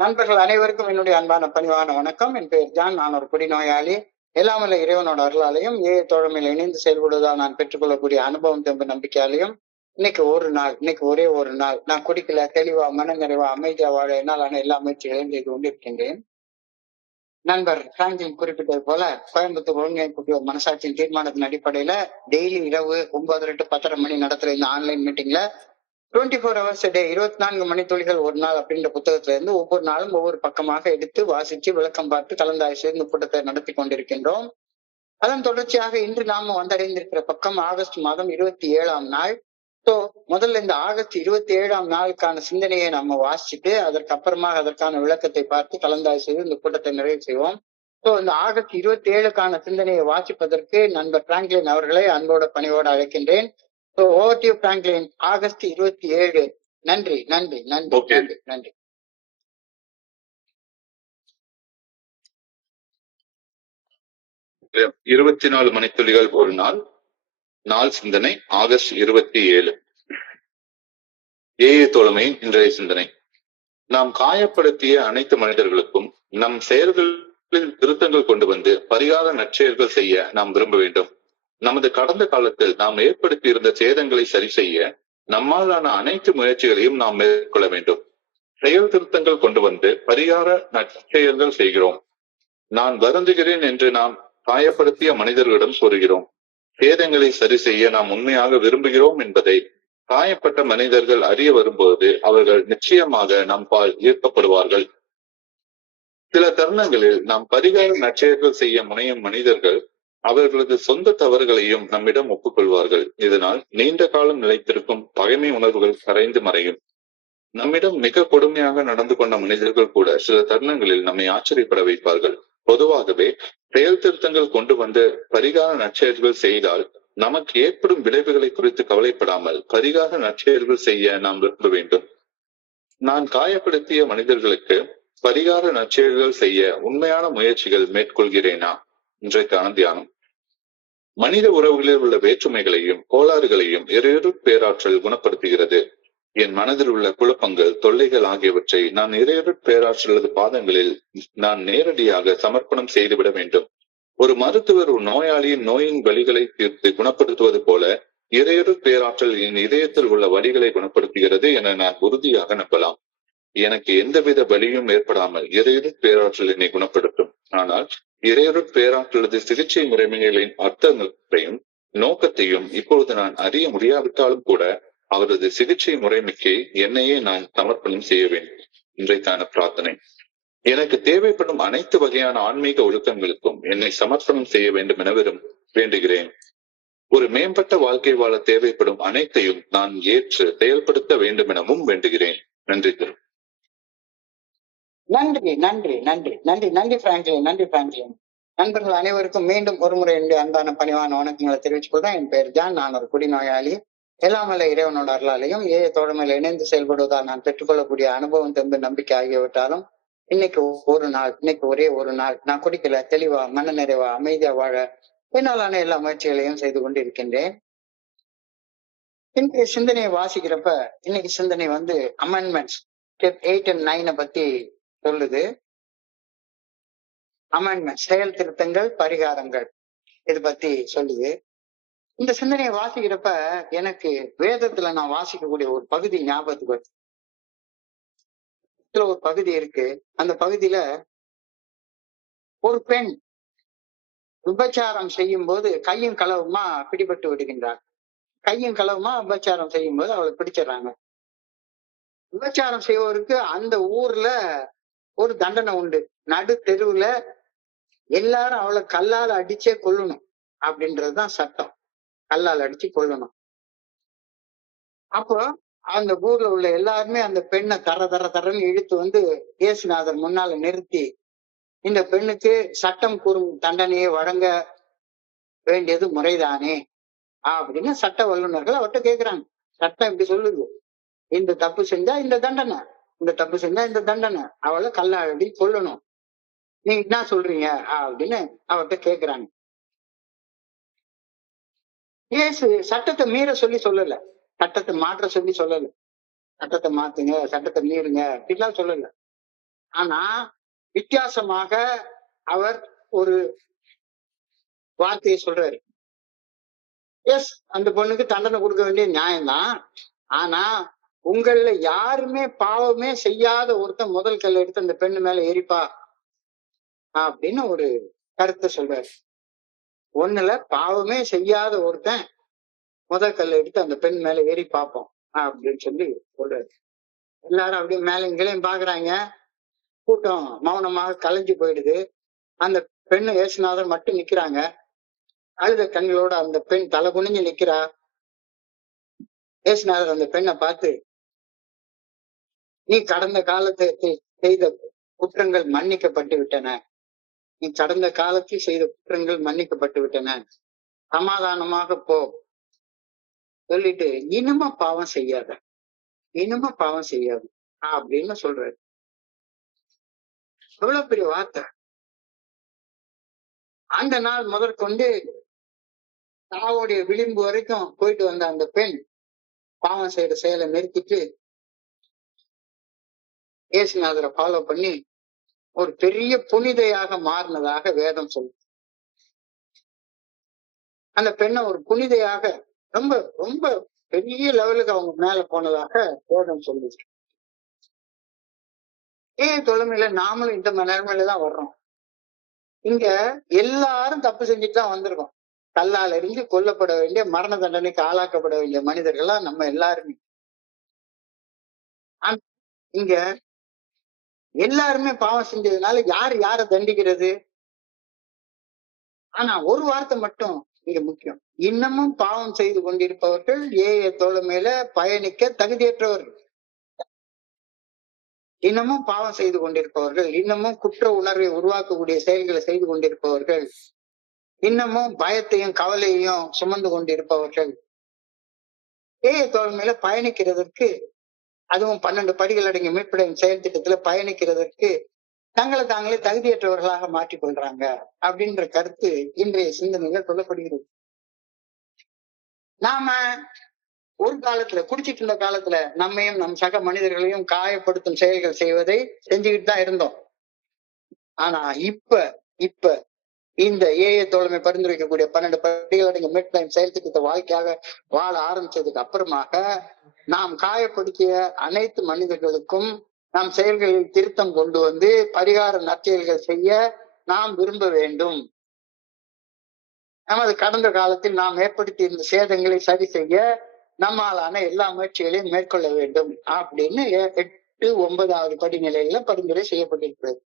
நண்பர்கள் அனைவருக்கும் என்னுடைய அன்பான பணிவான வணக்கம். என் பெயர் ஜான். நான் ஒரு குடிநோயாளி. எல்லாமல்ல இறைவனோட அருளாலையும் தோழமையில் இணைந்து செயல்படுவதால் நான் பெற்றுக்கொள்ளக்கூடிய அனுபவம் தெம்பு நம்பிக்கையாலையும் இன்னைக்கு ஒரே ஒரு நாள் நான் குடிக்கல, தெளிவா மன நிறைவா அமைதியா வாழ என்னாலான எல்லா முயற்சிகளையும் செய்து கொண்டிருக்கின்றேன். நண்பர் பிராங்கின் குறிப்பிட்டது போல கோயம்புத்தூர் ஒருங்கிணைப்பு மனசாட்சியின் தீர்மானத்தின் அடிப்படையில டெய்லி இரவு 9:30 to 10:30 மணி நடத்துற இந்த ஆன்லைன் மீட்டிங்ல 24 hours a day 24 மணித்துளிகள் ஒரு நாள் அப்படின்ற புத்தகத்துல இருந்து ஒவ்வொரு நாளும் ஒவ்வொரு பக்கமாக எடுத்து வாசிச்சு விளக்கம் பார்த்து கலந்தாய்வு செய்து இந்த கூட்டத்தை நடத்தி கொண்டிருக்கின்றோம். அதன் தொடர்ச்சியாக இன்று நாம வந்தடைந்திருக்கிற பக்கம் ஆகஸ்ட் மாதம் 27ஆம் நாள். ஸோ முதல்ல இந்த ஆகஸ்ட் 27ஆம் நாளுக்கான சிந்தனையை நம்ம வாசிச்சுட்டு அதற்கப்புறமாக அதற்கான விளக்கத்தை பார்த்து கலந்தாய்வு செய்து இந்த கூட்டத்தை நிறைவு செய்வோம். ஸோ இந்த ஆகஸ்ட் 27க்கான சிந்தனையை வாசிப்பதற்கு நண்பர் பிராங்க்லின் அவர்களை அன்போட பணியோடு அழைக்கின்றேன். So over to Franklin. August 27. நன்றி நன்றி நன்றி நன்றி நன்றி. இருபத்தி 24 மணித்துளிகள் ஒரு நாள். நாள் சிந்தனை ஆகஸ்ட் 27. தோழமையின் இன்றைய சிந்தனை. நாம் காயப்படுத்திய அனைத்து மனிதர்களுக்கும் நம் செயல்களில் திருத்தங்கள் கொண்டு வந்து பரிகார நற்செயல்கள் செய்ய நாம் விரும்ப வேண்டும். நமது கடந்த காலத்தில் நாம் ஏற்படுத்தி இருந்த சேதங்களை சரி செய்ய நம்மாலான அனைத்து முயற்சிகளையும் நாம் மேற்கொள்ள வேண்டும். செயல் திருத்தங்கள் கொண்டு வந்து பரிகார நற்செயல்கள் செய்கிறோம். நான் வருந்துகிறேன் என்று நாம் காயப்படுத்திய மனிதர்களிடம் கூறுகிறோம். சேதங்களை சரி செய்ய நாம் உண்மையாக விரும்புகிறோம் என்பதை காயப்பட்ட மனிதர்கள் அறிய வரும்போது அவர்கள் நிச்சயமாக நம் பால் ஈர்க்கப்படுவார்கள். சில தருணங்களில் நாம் பரிகார நற்செயல்கள் செய்ய முனையும் மனிதர்கள் அவர்களது சொந்த தவறுகளையும் நம்மிடம் ஒப்புக்கொள்வார்கள். இதனால் நீண்ட காலம் நிலைத்திருக்கும் பகைமை உணர்வுகள் கரைந்து மறையும். நம்மிடம் மிக கொடுமையாக நடந்து கொண்ட மனிதர்கள் கூட சில தருணங்களில் நம்மை ஆச்சரியப்பட வைப்பார்கள். பொதுவாகவே செயல் திருத்தங்கள் கொண்டு வந்து பரிகார நற்செயல்கள் செய்தால் நமக்கு ஏற்படும் விளைவுகளை குறித்து கவலைப்படாமல் பரிகார நற்செயல்கள் செய்ய நாம் விரும்ப வேண்டும். நான் காயப்படுத்திய மனிதர்களுக்கு பரிகார நற்செயல்கள் செய்ய உண்மையான முயற்சிகள் மேற்கொள்கிறேனா? இன்றைக்கான தியானம். மனித உறவுகளில் உள்ள வேற்றுமைகளையும் கோளாறுகளையும் இறையொரு பேராற்றல் குணப்படுத்துகிறது. என் மனதில் உள்ள குழப்பங்கள், தொல்லைகள் ஆகியவற்றை நான் இறையொரு பேராற்றலது பாதங்களில் நான் நேரடியாக சமர்ப்பணம் செய்துவிட வேண்டும். ஒரு மருத்துவர் ஒரு நோயாளியின் நோயின் வலிகளை தீர்த்து குணப்படுத்துவது போல இறையொரு பேராற்றல் என் இதயத்தில் உள்ள வலிகளை குணப்படுத்துகிறது என நான் உறுதியாக நம்பலாம். எனக்கு எந்தவித வலியும் ஏற்படாமல் இறையொரு பேராற்றல் என்னை குணப்படுத்தும். ஆனால் இறையொரு பேராற்றலது சிகிச்சை முறைமைகளின் அர்த்தங்களையும் நோக்கத்தையும் இப்பொழுது நான் அறிய முடியாவிட்டாலும் கூட அவரது சிகிச்சை முறைமைக்கு என்னையே நான் சமர்ப்பணம் செய்ய வேண்டும். இன்றைக்கான பிரார்த்தனை. எனக்கு தேவைப்படும் அனைத்து வகையான ஆன்மீக ஒழுக்கங்களுக்கும் என்னை சமர்ப்பணம் செய்ய வேண்டும் என வேண்டுகிறேன். ஒரு மேம்பட்ட வாழ்க்கை வாழ தேவைப்படும் அனைத்தையும் நான் ஏற்று செயல்படுத்த வேண்டும் எனவும் வேண்டுகிறேன். நன்றி திரு. நன்றி நன்றி நன்றி நன்றி நன்றி பிராங்க்லின். நன்றி பிராங்க்லின். நண்பர்கள் அனைவருக்கும் மீண்டும் ஒருமுறை என்னுடைய அன்பான பணிவான வணக்கங்களை தெரிவித்துக் கொள்றேன். என் பெயர் ஜான். நான் ஒரு குடிநோயாளி. எல்லாமல்ல இறைவனோட அருளாலையும் தோழமையில இணைந்து செயல்படுவதால் நான் பெற்றுக்கொள்ளக்கூடிய அனுபவம் தெம்பு நம்பிக்கை ஆகியவற்றாலும் இன்னைக்கு ஒரே ஒரு நாள் நான் குடிக்கல, தெளிவா மன நிறைவா அமைதியா வாழ என்னாலான எல்லா முயற்சிகளையும் செய்து கொண்டிருக்கின்றேன். இன்றைய சிந்தனையை வாசிக்கிறப்ப இன்னைக்கு சிந்தனை அமெண்ட்மெண்ட்ஸ் ஸ்டெப் 8 and 9 பத்தி சொல்லுது. அமெண்ட்மெண்ட் செயல் திருத்தங்கள், பரிகாரங்கள் இது பத்தி சொல்லுது. இந்த சிந்தனையை வாசிக்கிறப்ப எனக்கு வேதத்துல நான் வாசிக்கக்கூடிய ஒரு பகுதி ஞாபகத்துக்கு வருது. ஒரு பகுதி இருக்கு. அந்த பகுதியில ஒரு பெண் விபச்சாரம் செய்யும் போது கையும் களவுமா பிடிபட்டு விடுகின்றார். கையும் களவுமா விபச்சாரம் செய்யும் போது அவளை பிடிச்சிடறாங்க. விபச்சாரம் செய்வதற்கு அந்த ஊர்ல ஒரு தண்டனை உண்டு. நடு தெருவுல எல்லாரும் அவளை கல்லால் அடிச்சே கொல்லணும் அப்படின்றதுதான் சட்டம். கல்லால் அடிச்சு கொல்லணும். அப்போ அந்த ஊர்ல உள்ள எல்லாருமே அந்த பெண்ணை தரன்னு இழுத்து இயேசுநாதர் முன்னால நிறுத்தி இந்த பெண்ணுக்கு சட்டம் கூறும் தண்டனையை வழங்க வேண்டியது முறைதானே அப்படின்னு சட்ட வல்லுநர்கள் அவர்கிட்ட கேக்குறாங்க. சட்டம் இப்படி சொல்லுது, இந்த தப்பு செஞ்சா இந்த தண்டனை, இந்த தப்பு செஞ்சா இந்த தண்டனை, அவளை கல்லாடி கொல்லணும், நீங்க என்ன சொல்றீங்க அப்படின்னு அவர்கிட்ட கேக்குறாங்க. இயேசு சட்டத்தை மீற சொல்லல, சட்டத்தை மாற்ற சொல்லல, சட்டத்தை மாத்துங்க, சட்டத்தை மீறுங்க அப்படிலாம் சொல்லல. ஆனா வித்தியாசமாக அவர் ஒரு வார்த்தையை சொல்றாரு. எஸ், அந்த பொண்ணுக்கு தண்டனை கொடுக்க வேண்டிய நியாயம்தான். ஆனா உங்கள யாருமே பாவமே செய்யாத ஒருத்தன் முதல் கல் எடுத்து அந்த பெண்ணு மேல எரிப்பா அப்படின்னு ஒரு கருத்தை சொல்றாரு. ஒண்ணுல பாவமே செய்யாத ஒருத்தன் முதல் கல் எடுத்து அந்த பெண் மேல ஏறி பார்ப்போம் அப்படின்னு சொல்லி சொல்றாரு. எல்லாரும் அப்படியே மேல இங்கேயும் பாக்குறாங்க. கூட்டம் மௌனமாக கலைஞ்சு போயிடுது. அந்த பெண்ணு இயேசுநாதர் மட்டும் நிக்கிறாங்க. அழுத கண்களோட அந்த பெண் தலை குனிஞ்சு நிக்கிறா. இயேசுநாதர் அந்த பெண்ணை பார்த்து, நீ கடந்த காலத்தை செய்த குற்றங்கள் மன்னிக்கப்பட்டு விட்டன. நீ கடந்த காலத்தில் செய்த குற்றங்கள் மன்னிக்கப்பட்டு விட்டன. சமாதானமாக போ சொல்லிட்டு இனிமே பாவம் செய்யாத, இனிமே பாவம் செய்யாது அப்படின்னு சொல்றாரு. எவ்வளவு பெரிய வார்த்தை! அந்த நாள் முதற்கொண்டு தாவுடைய விளிம்பு வரைக்கும் போயிட்டு வந்த அந்த பெண் பாவம் செய்யற செயலை நிறுத்திட்டு இயேசுநாதரை ஃபாலோ பண்ணி ஒரு பெரிய புனிதையாக மாறினதாக வேதம் சொல்லுது. அந்த பெண்ணை ஒரு புனிதையாக ரொம்ப ரொம்ப பெரிய லெவலுக்கு அவங்க மேல போனதாக வேதம் சொல்லுது. தொழுமையில நாமளும் இந்த நிலைமையில தான் வர்றோம். இங்க எல்லாரும் தப்பு செஞ்சுட்டு தான் வந்திருக்கோம். கல்லால் எறிந்து கொல்லப்பட வேண்டிய, மரண தண்டனைக்கு ஆளாக்கப்பட வேண்டிய மனிதர்களா நம்ம எல்லாருமே. இங்க எல்லாருமே பாவம் செஞ்சதுனால யாரு யாரை தண்டிக்கிறது? ஆனா ஒரு வார்த்தை மட்டும் இங்க முக்கியம். இன்னமும் பாவம் செய்து கொண்டிருப்பவர்கள் தோழமையில பயணிக்க தகுதியற்றவர்கள். இன்னமும் பாவம் செய்து கொண்டிருப்பவர்கள், இன்னமும் குற்ற உணர்வை உருவாக்கக்கூடிய செயல்களை செய்து கொண்டிருப்பவர்கள், இன்னமும் பயத்தையும் கவலையையும் சுமந்து கொண்டிருப்பவர்கள் தோழமையில பயணிக்கிறதற்கு, அதுவும் 12 படிகள் அடங்கிய மீட்படையும் செயல் திட்டத்துல பயணிக்கிறதற்கு தங்களை தாங்களே தகுதியற்றவர்களாக மாற்றிக் கொள்றாங்க அப்படின்ற கருத்து இன்றைய சிந்தனைகள் சொல்லப்படுகிறது. நாம ஒரு காலத்துல குடிச்சிட்டு இருந்த காலத்துல நம்மையும் நம் சக மனிதர்களையும் காயப்படுத்தும் செயல்கள் செய்வதை செஞ்சுக்கிட்டு தான் இருந்தோம். ஆனா இப்ப இந்த தோழமை பரிந்துரைக்கக்கூடிய 12 படிகள் அடங்கிய மீட்படையும் செயல் திட்டத்தை வாழ்க்கையாக வாழ ஆரம்பிச்சதுக்கு அப்புறமாக நாம் காயப்படுத்திய அனைத்து மனிதர்களுக்கும் நாம் செயல்களில் திருத்தம் கொண்டு வந்து பரிகார நற்செயல்கள் செய்ய நாம் விரும்ப வேண்டும். நமது கடந்த காலத்தில் நாம் ஏற்படுத்தி இருந்த சேதங்களை சரி செய்ய நம்மாலான எல்லா முயற்சிகளையும் மேற்கொள்ள வேண்டும் அப்படின்னு 8, 9வது படிநிலையில பரிந்துரை செய்யப்பட்டிருக்கிறது.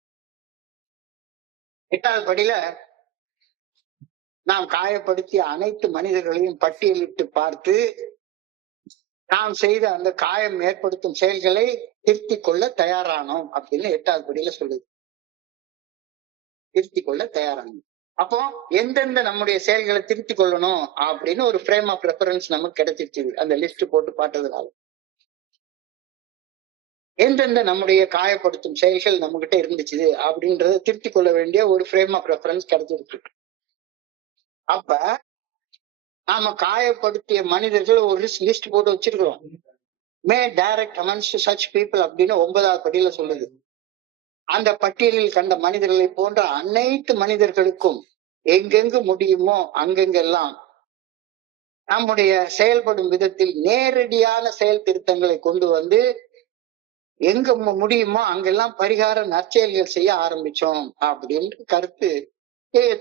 8வது படியில நாம் காயப்படுத்திய அனைத்து மனிதர்களையும் பட்டியலிட்டு பார்த்து நாம் செய்த அந்த காயம் ஏற்படுத்தும் செயல்களை திருத்திக் கொள்ள தயாரானோம் அப்படின்னு 8வது படியில சொல்லுது. திருத்திக் கொள்ள தயாரானோம். அப்போ எந்தெந்த நம்முடைய செயல்களை திருத்திக் கொள்ளணும் அப்படின்னு ஒரு ஃப்ரேம் ஆஃப் ரெஃபரன்ஸ் நமக்கு கிடைச்சிருச்சு. அந்த லிஸ்ட் போட்டு பார்த்ததுனால எந்தெந்த நம்முடைய காயப்படுத்தும் செயல்கள் நம்ம கிட்ட இருந்துச்சு அப்படின்றத திருத்திக் கொள்ள வேண்டிய ஒரு ஃப்ரேம் ஆஃப் ரெஃபரன்ஸ் கிடைச்சிருக்கு. அப்ப நாம காயப்படுத்திய மனிதர்கள் ஒரு லிஸ்ட் போட்டு வச்சிருக்கிறோம். மே டைரக்ட் அமன்ஸ் சச் பீப்புள் அப்படின்னு 9வது படியில சொல்லுது. அந்த பட்டியலில் கண்ட மனிதர்களை போன்ற அனைத்து மனிதர்களுக்கும் எங்கெங்கு முடியுமோ அங்கெங்கெல்லாம் நம்முடைய செயல்படும் விதத்தில் நேரடியான செயல் திருத்தங்களை கொண்டு வந்து எங்க முடியுமோ அங்கெல்லாம் பரிகார நற்செயல்கள் செய்ய ஆரம்பிச்சோம் அப்படின்னு கருத்து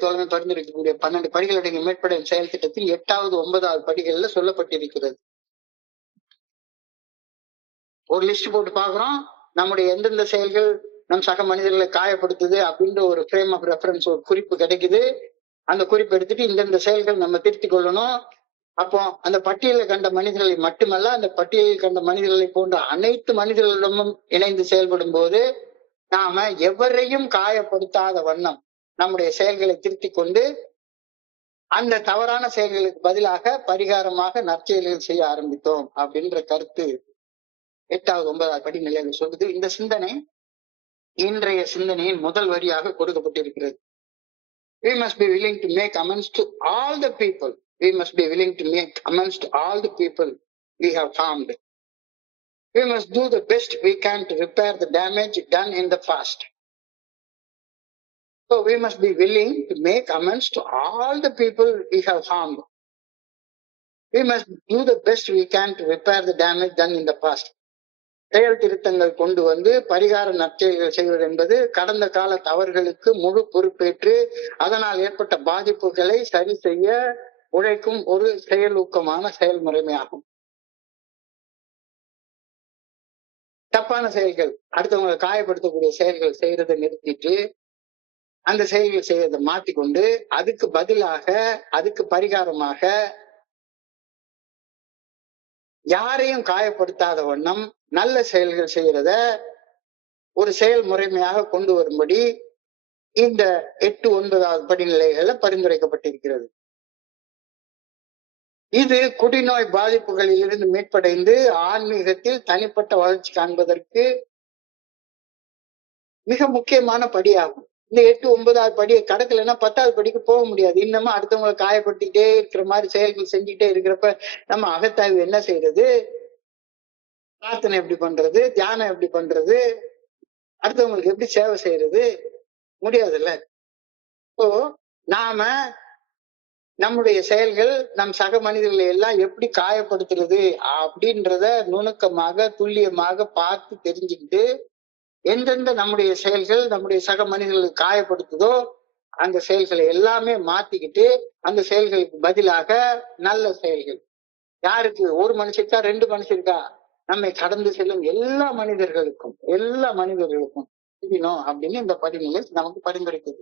தோழமை பரிந்துரைக்கக்கூடிய 12 படிகள் அடங்கிய மீட்படையும் செயல் திட்டத்தில் 8வது 9வது படிகள்ல சொல்லப்பட்டிருக்கிறது. ஒரு லிஸ்ட் போட்டு பாக்குறோம். நம்முடைய எந்தெந்த செயல்கள் நம் சக மனிதர்களை காயப்படுத்துது அப்படின்ற ஒரு ஃப்ரேம் ஆஃப் ரெஃபரன்ஸ், ஒரு குறிப்பு கிடைக்குது. அந்த குறிப்பு எடுத்துட்டு இந்தந்த செயல்கள் நம்ம திருத்திக் கொள்ளணும். அப்போ அந்த பட்டியலில் கண்ட மனிதர்களை மட்டுமல்ல, அந்த பட்டியலில் கண்ட மனிதர்களை போன்ற அனைத்து மனிதர்களிடமும் இணைந்து செயல்படும் போது நாம எவரையும் காயப்படுத்தாத வண்ணம் நம்முடைய செயல்களை திருத்திக் கொண்டு அந்த தவறான செயல்களுக்கு பதிலாக பரிகாரமாக நற்செயல்கள் செய்ய ஆரம்பித்தோம் அப்படின்ற கருத்து 8வது 9வது படிநிலையில சொல்லுது. இந்த சிந்தனை இன்றைய சிந்தனையின் முதல் வரியாக கொடுக்கப்பட்டிருக்கிறது. We must be willing to make amends to all the people. We must be willing to make amends to all the people we have harmed. We must do the best we can to repair the damage done in the past. So we must be willing to make amends to all the people we have harmed. We must do the best we can to repair the damage done in the past. செயல் திருத்தங்கள் கொண்டு வந்து பரிகார நற்செயல்கள் செய்வது என்பது கடந்த கால தவறுகளுக்கு முழு பொறுப்பேற்று அதனால் ஏற்பட்ட பாதிப்புகளை சரி செய்ய உழைக்கும் ஒரு செயலூக்கமான செயல்முறைமையாகும். தப்பான செயல்கள், அடுத்தவங்களை காயப்படுத்தக்கூடிய செயல்கள் செய்யறதை நிறுத்திட்டு அந்த செயல்கள் செய்யறதை மாற்றிக்கொண்டு அதுக்கு பதிலாக அதுக்கு பரிகாரமாக யாரையும் காயப்படுத்தாத வண்ணம் நல்ல செயல்கள் செய்யறத ஒரு செயல்முறைமையாக கொண்டு வரும்படி இந்த 8, 9வது படிநிலைகள்ல பரிந்துரைக்கப்பட்டிருக்கிறது. இது குடிநோய் பாதிப்புகளில் இருந்து மீட்படைந்து ஆன்மீகத்தில் தனிப்பட்ட வளர்ச்சி காண்பதற்கு மிக முக்கியமான படியாகும். இந்த 8, 9வது படியை கடக்கலைன்னா 10வது படிக்கு போக முடியாது. இன்னமும் அடுத்தவங்களை காயப்படுத்திக்கிட்டே இருக்கிற மாதிரி செயல்கள் செஞ்சுக்கிட்டே இருக்கிறப்ப நம்ம அகத்தாய்வு என்ன செய்யறது, பிரார்த்தனை எப்படி பண்றது, தியானம் எப்படி பண்றது, அடுத்தவங்களுக்கு எப்படி சேவை செய்யறது, முடியாதுல்ல. இப்போ நாம நம்முடைய செயல்கள் நம் சக மனிதர்களை எல்லாம் எப்படி காயப்படுத்துறது அப்படின்றத நுணுக்கமாக துல்லியமாக பார்த்து தெரிஞ்சுக்கிட்டு எந்தெந்த நம்முடைய செயல்கள் நம்முடைய சக மனிதர்களை காயப்படுத்துதோ அந்த செயல்களை எல்லாமே மாத்திக்கிட்டு அந்த செயல்களுக்கு பதிலாக நல்ல செயல்கள், யாருக்கு, ஒரு மனுஷருக்கா 2 மனுஷருக்கா, நம்மை கடந்து செல்லும் எல்லா மனிதர்களுக்கும் செய்யணும் அப்படின்னு இந்த படிநிலை நமக்கு பரிந்துரைக்குது.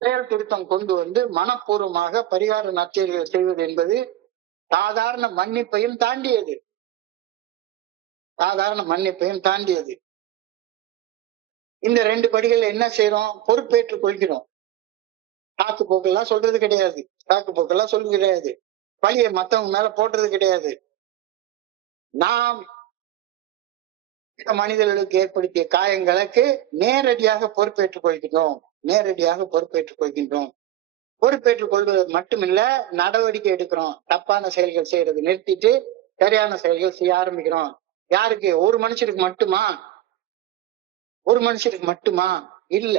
செயல் திருத்தம் கொண்டு வந்து மனப்பூர்வமாக பரிகார நற்செயல்கள் செய்வது என்பது சாதாரண மன்னிப்பையும் தாண்டியது. இந்த 2 படிகள் என்ன செய்யறோம், பொறுப்பேற்றுக் கொள்கிறோம். சாக்கு போக்கெல்லாம் சொல்றது கிடையாது, பழியை மத்தவங்க மேல போடுறது கிடையாது. நாம் மனிதர்களுக்கு ஏற்படுத்திய காயங்களுக்கு நேரடியாக பொறுப்பேற்றுக் கொள்கின்றோம். பொறுப்பேற்றுக் கொள்வது மட்டுமில்ல, நடவடிக்கை எடுக்கிறோம். தப்பான செயல்கள் செய்யறது நிறுத்திட்டு சரியான செயல்கள் செய்ய ஆரம்பிக்கிறோம். யாருக்கு, ஒரு மனுஷருக்கு மட்டுமா இல்ல.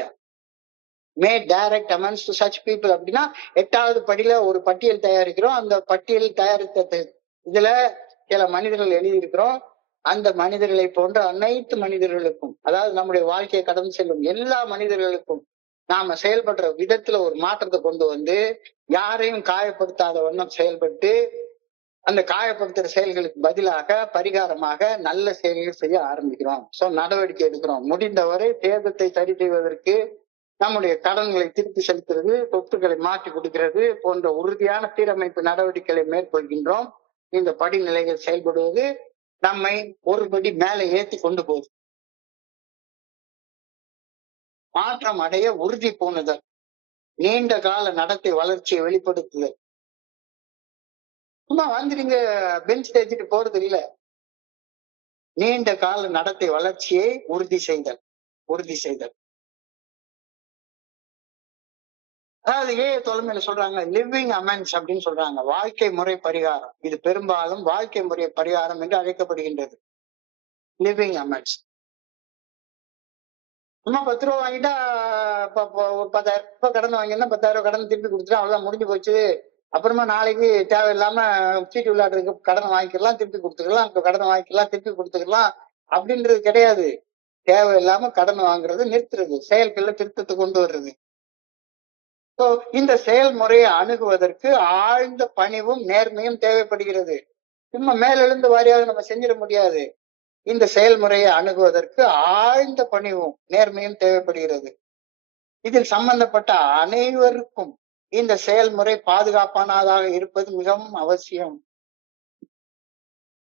Made direct amends to such people அப்படின்னா 8வது படியில ஒரு பட்டியல் தயாரிக்கிறோம். அந்த பட்டியல் தயாரித்த இதுல சில மனிதர்கள் எழுதியிருக்கிறோம். அந்த மனிதர்களை போன்ற அனைத்து மனிதர்களுக்கும், அதாவது நம்முடைய வாழ்க்கையை கடந்து செல்லும் எல்லா மனிதர்களுக்கும் நாம செயல்படுற விதத்துல ஒரு மாற்றத்தை கொண்டு வந்து யாரையும் காயப்படுத்தாத வண்ணம் செயல்பட்டு அந்த காயப்படுத்துற செயல்களுக்கு பதிலாக பரிகாரமாக நல்ல செயல்கள் செய்ய ஆரம்பிக்கிறோம். சோ நடவடிக்கை எடுக்கிறோம். முடிந்தவரை சேதத்தை சரி செய்வதற்கு நம்முடைய கடன்களை திருப்பி செலுத்துறது, சொத்துக்களை மாற்றி கொடுக்கிறது போன்ற உறுதியான சீரமைப்பு நடவடிக்கைகளை மேற்கொள்கின்றோம். இந்த படிநிலைகள் செயல்படுவது நம்மை ஒருபடி மேலே ஏற்றி கொண்டு போகுது. மாற்றம் அடைய உறுதி பூணுதல், நீண்ட கால நடத்தை வளர்ச்சியை வெளிப்படுத்துதல். சும்மா வந்துடுங்க பெஞ்ச் தேய்ச்சிட்டு போறது இல்ல. நீண்ட கால நடத்தை வளர்ச்சியை உறுதி செய்தல். அதாவது தொலைமையில சொல்றாங்க லிவிங் அமெண்ட்ஸ் அப்படின்னு சொல்றாங்க, வாழ்க்கை முறை பரிகாரம். இது பெரும்பாலும் வாழ்க்கை முறை பரிகாரம் என்று அழைக்கப்படுகின்றது. Living amends. சும்மா 10 ரூபா வாங்கிட்டா ஒரு 10,000 ரூபாய் கடன் வாங்கினா 10,000 கடன் திருப்பி கொடுத்துட்டு அவ்வளவுதான், முடிஞ்சு போச்சு. அப்புறமா நாளைக்கு தேவையில்லாம சீட்டு விளையாடுறதுக்கு கடன் வாங்கிக்கலாம், திருப்பி கொடுத்துக்கலாம், கடன் வாங்கிக்கலாம், திருப்பி கொடுத்துக்கலாம் அப்படின்றது கிடையாது. தேவையில்லாம கடன் வாங்குறது நிறுத்துறது, செயல்கள்ல திருத்தத்தை கொண்டு வர்றது. இந்த செயல்முறையை அணுகுவதற்கு ஆழ்ந்த பணிவும் நேர்மையும் தேவைப்படுகிறது. சும்மா மேலெழுந்து வாரியாக நம்ம செஞ்சிட முடியாது. இந்த செயல்முறையை அணுகுவதற்கு ஆழ்ந்த பணிவும் நேர்மையும் தேவைப்படுகிறது. இதில் சம்பந்தப்பட்ட அனைவருக்கும் இந்த செயல்முறை பாதுகாப்பானதாக இருப்பது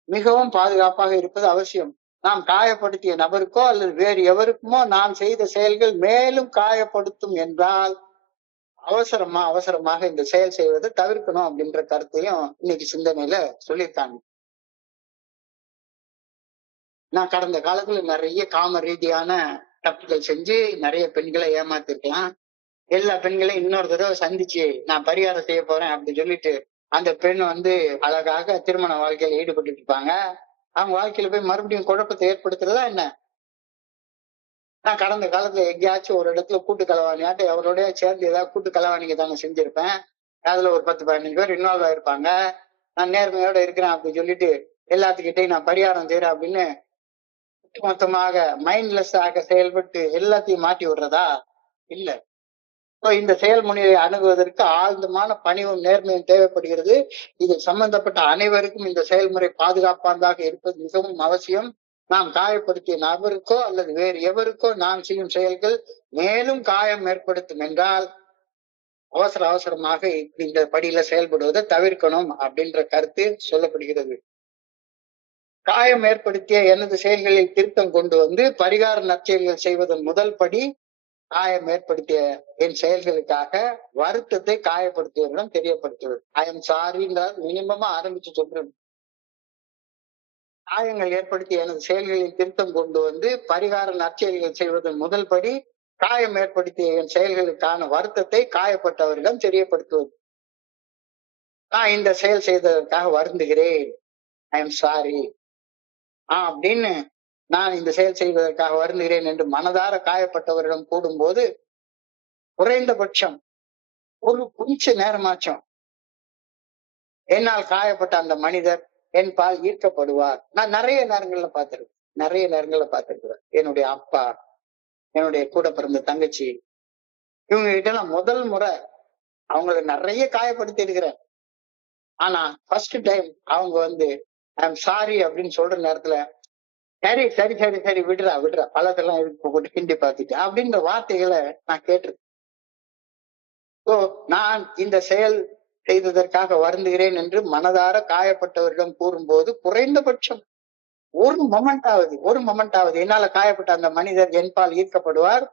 மிகவும் பாதுகாப்பாக இருப்பது அவசியம். நாம் காயப்படுத்திய நபருக்கோ அல்லது வேறு எவருக்குமோ நாம் செய்த செயல்கள் மேலும் காயப்படுத்தும் என்றால் அவசரமாக இந்த செயல் செய்வதை தவிர்க்கணும் அப்படின்ற கருத்தையும் இன்னைக்கு சிந்தனையில சொல்லியிருக்காங்க. நான் கடந்த காலத்துல நிறைய காம ரீதியான தப்புகள் செஞ்சு நிறைய பெண்களை ஏமாத்திருக்கலாம். எல்லா பெண்களையும் இன்னொரு தடவை சந்திச்சு நான் பரிகாரம் செய்ய போறேன் அப்படின்னு சொல்லிட்டு அந்த பெண் அழகாக திருமண வாழ்க்கையில ஈடுபட்டு இருப்பாங்க. அவங்க வாழ்க்கையில போய் மறுபடியும் குழப்பத்தை ஏற்படுத்துறதா என்ன? நான் கடந்த காலத்துல எங்கேயாச்சும் ஒரு இடத்துல கூட்டு களவாணியாட்டு அவரோடய சேர்ந்து ஏதாவது கூட்டு களவாணிக்கு தானே செஞ்சிருப்பேன். அதுல ஒரு 10-15 பேர் இன்வால்வ் ஆயிருப்பாங்க. நான் நேர்மையோட இருக்கிறேன் அப்படின்னு சொல்லிட்டு எல்லாத்துக்கிட்டையும் நான் பரிகாரம் செய்யறேன் அப்படின்னு மொத்தமாக மைண்ட்லெஸ் ஆக செயல்பட்டு எல்லாத்தையும் மாட்டி விடுறதா? இல்ல. இந்த செயல்முறையை அணுகுவதற்கு ஆழ்ந்தமான பணிவும் நேர்மையும் தேவைப்படுகிறது. இது சம்பந்தப்பட்ட அனைவருக்கும் இந்த செயல்முறை பாதுகாப்பானதாக இருப்பது மிகவும் அவசியம். நாம் காயப்படுத்திய நபருக்கோ அல்லது வேறு எவருக்கோ நாம் செய்யும் செயல்கள் மேலும் காயம் ஏற்படுத்தும் என்றால் அவசரமாக இந்த படியில செயல்படுவதை தவிர்க்கணும் அப்படின்ற கருத்து சொல்லப்படுகிறது. காயம் ஏற்படுத்திய எனது செயல்களில் திருத்தம் கொண்டு வந்து பரிகார நற்செயல்கள் செய்வதன் முதல் படி காயம் ஏற்படுத்திய என் செயல்களுக்காக வருத்தத்தை காயப்படுத்தியவரிடம் தெரியப்படுத்துவது. ஐ எம் சாரின்றால் மினிமமா ஆரம்பிச்சு சொல்றது. காயங்கள் ஏற்படுத்திய எனது செயல்களில் திருத்தம் கொண்டு வந்து பரிகார நற்செயல்கள் செய்வதன் முதல் படி காயம் ஏற்படுத்திய என் செயல்களுக்கான வருத்தத்தை காயப்பட்டவரிடம் தெரியப்படுத்துவது. நான் இந்த செயல் செய்ததற்காக வருந்துகிறேன், ஐ எம் சாரி அப்படின்னு நான் இந்த செயல் செய்வதற்காக வருந்துகிறேன் என்று மனதார காயப்பட்டவரிடம் கூடும்போது குறைந்தபட்சம் ஒரு கொஞ்ச நேரமாச்சும் என்னால் காயப்பட்ட அந்த மனிதர் என் பால் ஈர்க்கப்படுவார். நான் நிறைய நேரங்கள்ல பார்த்திருக்கிறேன். என்னுடைய அப்பா, என்னுடைய கூட பிறந்த தங்கச்சி, இவங்க கிட்ட நான் முதல் முறை அவங்களை நிறைய காயப்படுத்தி இருக்கிறேன். ஆனா ஃபர்ஸ்ட் டைம் அவங்க வந்து ஐ எம் சாரி அப்படின்னு சொல்ற நேரத்துல சரி சரி சரி சரி விடுறா பழத்தெல்லாம் எதுக்கு போட்டு கிண்டி பார்த்துட்டு அப்படின்ற வார்த்தைகளை நான் கேட்டிருக்கேன். நான் இந்த செயல் செய்ததற்காக வருந்துகிறேன் என்று மனதார காயப்பட்டவரிடம் கூறும்போது குறைந்தபட்சம் ஒரு மொமெண்டாவது என்னால காயப்பட்ட அந்த மனிதர் என்பால் ஈர்க்கப்படுவார்.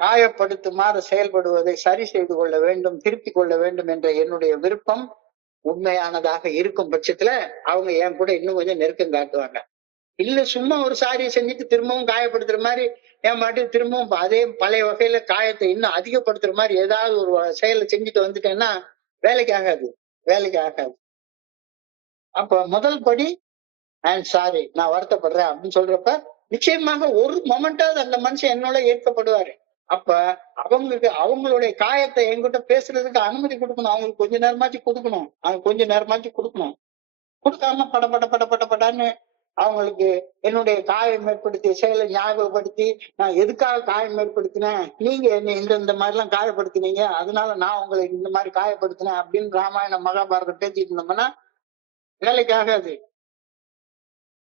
காயப்படுத்துமாறு செயல்படுவதை சரி செய்து கொள்ள வேண்டும், திருத்திக் கொள்ள வேண்டும் என்ற என்னுடைய விருப்பம் உண்மையானதாக இருக்கும் பட்சத்துல அவங்க என் கூட இன்னும் கொஞ்சம் நெருக்கம் காட்டுவாங்க. இல்ல சும்மா ஒரு சாரியை செஞ்சுட்டு திரும்பவும் காயப்படுத்துற மாதிரி என் மாட்டு திரும்பவும் அதே பழைய வகையில காயத்தை இன்னும் அதிகப்படுத்துற மாதிரி ஏதாவது ஒரு செயலை செஞ்சுட்டு வந்துட்டேன்னா வேலைக்கு ஆகாது. அப்ப முதல் படி ஐம் சாரி, நான் வருத்தப்படுறேன் அப்படின்னு சொல்றப்ப நிச்சயமாக ஒரு மொமெண்டாவது அந்த மனுஷன் என்னோட ஏற்கப்படுவாரு. அப்ப அவங்களுடைய காயத்தை என்கிட்ட பேசுறதுக்கு அனுமதி கொடுக்கணும். அவங்களுக்கு கொஞ்ச நேரமாச்சு கொடுக்கணும். கொடுக்காம படன்னு அவங்களுக்கு என்னுடைய காயம் ஏற்படுத்திய செயலை ஞாபகப்படுத்தி நான் எதுக்காக காயம் ஏற்படுத்தினேன், நீங்க என்ன இந்த மாதிரி எல்லாம் காயப்படுத்தினீங்க, அதனால நான் உங்களை இந்த மாதிரி காயப்படுத்தினேன் அப்படின்னு ராமாயணம் மகாபாரதம் பேசிட்டு இருந்தோம்னா வேலைக்கு ஆகாது.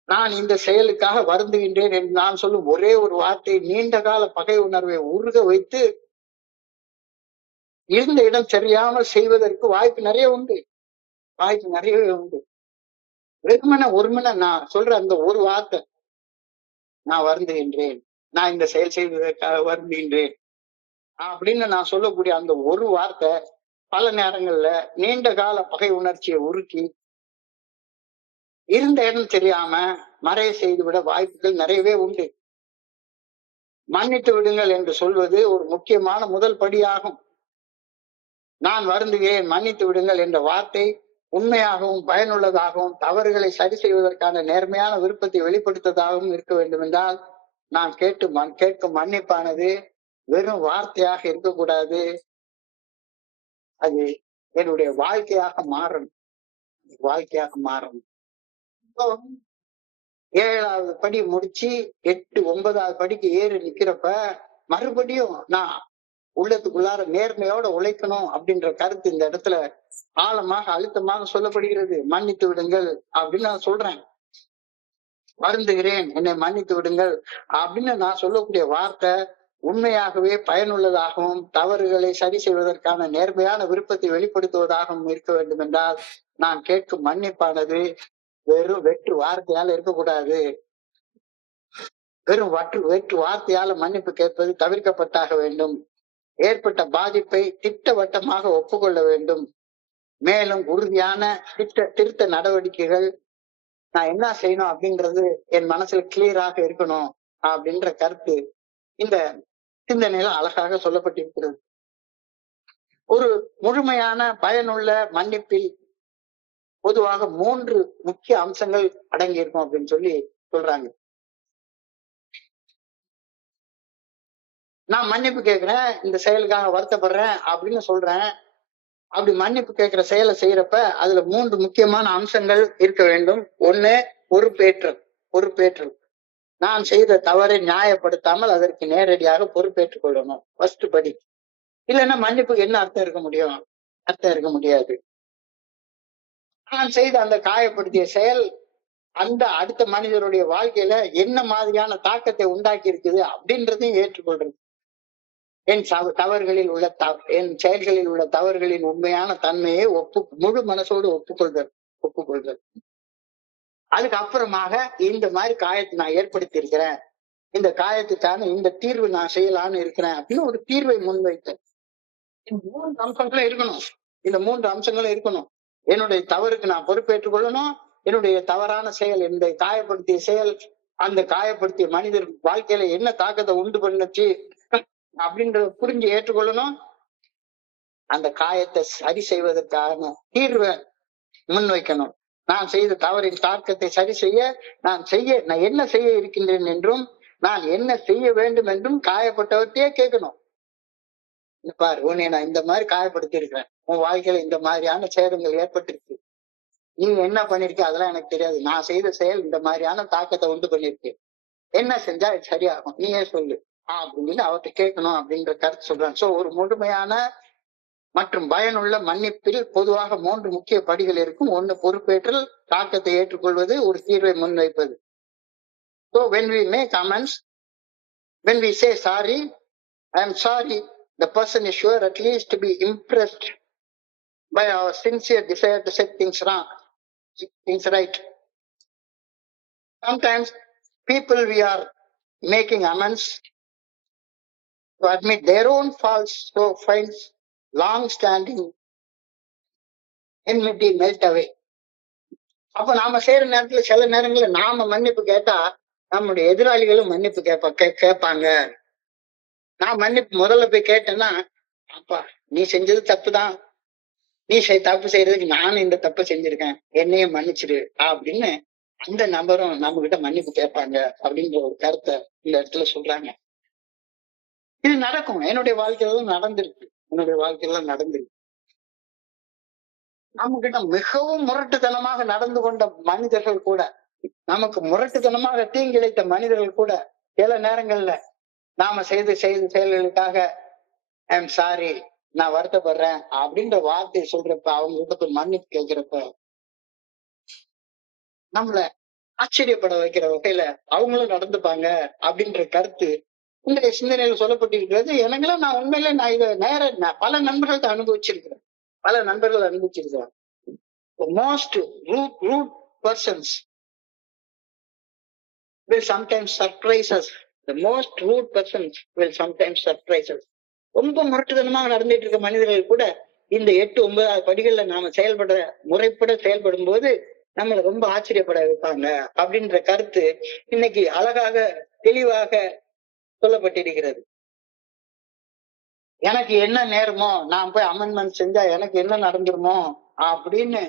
நான் இந்த செயலுக்காக வருந்துகின்றேன் என்று நான் சொல்லும் ஒரே ஒரு வார்த்தை நீண்ட கால பகை உணர்வை உருக வைத்து இருந்த இடம் தெரியாமல் செய்வதற்கு வாய்ப்பு நிறையவே உண்டு. வெறுமனே நான் சொல்ற அந்த ஒரு வார்த்தை, நான் வருந்துகின்றேன், நான் இந்த செயல் செய்வதற்காக வருந்துகின்றேன் அப்படின்னு நான் சொல்லக்கூடிய அந்த ஒரு வார்த்தை பல நேரங்கள்ல நீண்ட கால பகை உணர்ச்சியை உருக்கி இருந்த இடம் தெரியாம மறைய செய்துவிட வாய்ப்புகள் நிறையவே உண்டு. மன்னித்து விடுங்கள் என்று சொல்வது ஒரு முக்கியமான முதல் படியாகும். நான் வருந்துகிறேன், மன்னித்து விடுங்கள் என்ற வார்த்தை உண்மையாகவும் பயனுள்ளதாகவும் தவறுகளை சரி செய்வதற்கான நேர்மையான விருப்பத்தை வெளிப்படுத்துவதாகவும் இருக்க வேண்டும் என்றால் நான் கேட்கும் மன்னிப்பானது வெறும் வார்த்தையாக இருக்கக்கூடாது. அது என்னுடைய வாழ்க்கையாக மாறணும். 7வது படி முடிச்சு 8, 9வது படிக்கு ஏறி நிக்கிறப்ப மறுபடியும் நான் உள்ளத்துக்குள்ளார நேர்மையோட உழைக்கணும் அப்படின்ற கருத்து இந்த இடத்துல ஆழமாக அழுத்தமாக சொல்லப்படுகிறது. மன்னித்து விடுங்கள் அப்படின்னு நான் சொல்றேன். வருந்துகிறேன், என்னை மன்னித்து விடுங்கள் அப்படின்னு நான் சொல்லக்கூடிய வார்த்தை உண்மையாகவே பயனுள்ளதாகவும் தவறுகளை சரி செய்வதற்கான நேர்மையான விருப்பத்தை வெளிப்படுத்துவதாகவும் இருக்க வேண்டும் என்றால் நான் கேட்கும் மன்னிப்பானது வெறும் வெற்று வார்த்தையால இருக்கக்கூடாது. வெறும் வெற்று வார்த்தையால மன்னிப்பு கேட்பது தவிர்க்கப்பட்டாக வேண்டும். ஏற்பட்ட பாதிப்பை திட்டவட்டமாக ஒப்புக்கொள்ள வேண்டும். மேலும் உறுதியான திருத்த நடவடிக்கைகள் நான் என்ன செய்யணும் அப்படின்றது என் மனசுல கிளியராக இருக்கணும் அப்படின்ற கருத்து இந்த சிந்தனையில அழகாக சொல்லப்பட்டிருக்கிறது. ஒரு முழுமையான பயனுள்ள மன்னிப்பில் பொதுவாக 3 முக்கிய அம்சங்கள் அடங்கி இருக்கும் அப்படின்னு சொல்லி சொல்றாங்க. நான் மன்னிப்பு கேட்கிறேன், இந்த செயலுக்காக வருத்தப்படுறேன் அப்படின்னு சொல்றேன். அப்படி மன்னிப்பு கேட்கிற செயலை செய்யறப்ப அதுல 3 முக்கியமான அம்சங்கள் இருக்க வேண்டும். ஒண்ணு, பொறுப்பேற்றல். பொறுப்பேற்றல். நான் செய்த தவறை நியாயப்படுத்தாமல் அதற்கு நேரடியாக பொறுப்பேற்றுக் கொள்ளணும். ஃபர்ஸ்ட் படி. இல்லைன்னா மன்னிப்புக்கு என்ன அர்த்தம் இருக்க முடியும்? அர்த்தம் இருக்க முடியாது. நான் செய்த அந்த காயப்படுத்திய செயல் அந்த அடுத்த மனிதருடைய வாழ்க்கையில என்ன மாதிரியான தாக்கத்தை உண்டாக்கி இருக்குது அப்படின்றதையும் ஏற்றுக்கொள்றது. என் தவறுகளில் உள்ள என் செயல்களில் உள்ள தவறுகளின் உண்மையான தன்மையை முழு மனசோடு ஒப்புக்கொள்தல். அதுக்கப்புறமாக இந்த மாதிரி காயத்தை நான் ஏற்படுத்தி இருக்கிறேன், இந்த காயத்துக்கான இந்த தீர்வு நான் செய்யலான்னு இருக்கிறேன் அப்படின்னு ஒரு தீர்வை முன்வைத்தேன். இந்த 3 அம்சங்களும் இருக்கணும். இந்த 3 அம்சங்களும் இருக்கணும். என்னுடைய தவறுக்கு நான் பொறுப்பேற்றுக் கொள்ளணும். என்னுடைய தவறான செயல், என்னுடைய காயப்படுத்திய செயல் அந்த காயப்படுத்திய மனிதர் வாழ்க்கையில என்ன தாக்கத்தை உண்டு பண்ணுச்சு அப்படின்றத புரிஞ்சு ஏற்றுக்கொள்ளணும். அந்த காயத்தை சரி செய்வதற்கான தீர்வை முன்வைக்கணும். நான் செய்த தவறின் தாக்கத்தை சரி செய்ய நான் என்ன செய்ய இருக்கின்றேன் என்றும் நான் என்ன செய்ய வேண்டும் என்றும் காயப்பட்டவர்கிட்டயே கேட்கணும். பாரு, உன்னை நான் இந்த மாதிரி காயப்படுத்தி இருக்கிறேன், உன் வாழ்க்கையில இந்த மாதிரியான சேதங்கள் ஏற்பட்டிருக்கு, நீ என்ன பண்ணிருக்க அதெல்லாம் எனக்கு தெரியாது, நான் செய்த செயல் இந்த மாதிரியான தாக்கத்தை உண்டு பண்ணிருக்கு, என்ன செஞ்சா சரியாகும் நீயே சொல்லு அப்படின்னு அவர்கிட்ட கேட்கணும் அப்படின்ற கருத்து சொல்றாங்க. சோ ஒரு முழுமையான மற்றும் பயனுள்ள மன்னிப்பில் பொதுவாக 3 முக்கிய படிகள் இருக்கும். ஒண்ணு, பொறுப்பேற்றல், தாக்கத்தை ஏற்றுக்கொள்வது, ஒரு தீர்வை முன்வைப்பது. So when we make amends, when we say sorry, I am sorry, the person is sure at least to be impressed by our sincere desire to set things right. Sometimes people we are making amends to admit their own faults, so finds long-standing enmity melt away. அப்ப நாம செய்யற நேரத்துல சில நேரங்கள்ல நாம மன்னிப்பு கேட்டா நம்முடைய எதிராளிகளும் மன்னிப்பு கேட்பாங்க. நான் மன்னிப்பு முதல்ல போய் கேட்டேன்னா, அப்பா நீ செஞ்சது தப்புதான், நீ தப்பு செய்யறதுக்கு நானும் இந்த தப்பு செஞ்சிருக்கேன், என்னையும் மன்னிச்சிரு அப்படின்னு அந்த நபரும் நம்ம கிட்ட மன்னிப்பு கேட்பாங்க அப்படின்ற ஒரு கருத்தை இந்த இடத்துல சொல்றாங்க. இது நடக்கும். என்னுடைய வாழ்க்கையில நடந்திருக்கு. நம்ம கிட்ட மிகவும் முரட்டுத்தனமாக நடந்து கொண்ட மனிதர்கள் கூட, நமக்கு முரட்டுத்தனமாக தீங்கிழைத்த மனிதர்கள் கூட சில நேரங்கள்ல நாம செய்த செயல்களுக்காக ஐ எம் சாரி, நான் வருத்தப்படுறேன் அப்படின்ற வார்த்தை சொல்றப்ப, அவங்க கிட்ட மன்னிப்பு கேட்கிறப்ப நம்மள ஆச்சரியப்பட வைக்கிற வகையில அவங்களும் நடந்துப்பாங்க அப்படின்ற கருத்து இன்றைய சிந்தனையில சொல்லப்பட்டிருக்கிறது. எனக்கெல்லாம் நான் உண்மையில நான் இதை பல நண்பர்கள்ட்ட அனுபவிச்சிருக்கிறேன். Most rude persons will sometimes surprise us. The most rude persons will sometimes surprise us. ரொம்ப முரட்டுத்தனமாக நடந்துட்டு இருக்க மனிதர்கள் கூட இந்த 8-9 படிகள்ல நாம முறைப்பட செயல்படும் போது நம்மளை ரொம்ப ஆச்சரியப்பட வைப்பாங்க அப்படின்ற கருத்து இன்னைக்கு அழகாக தெளிவாக சொல்லப்பட்டிருக்கிறது. எனக்கு என்ன நேருமோ, நான் போய் அமெண்ட்மெண்ட் செஞ்சா எனக்கு என்ன நடந்துருமோ அப்படின்னு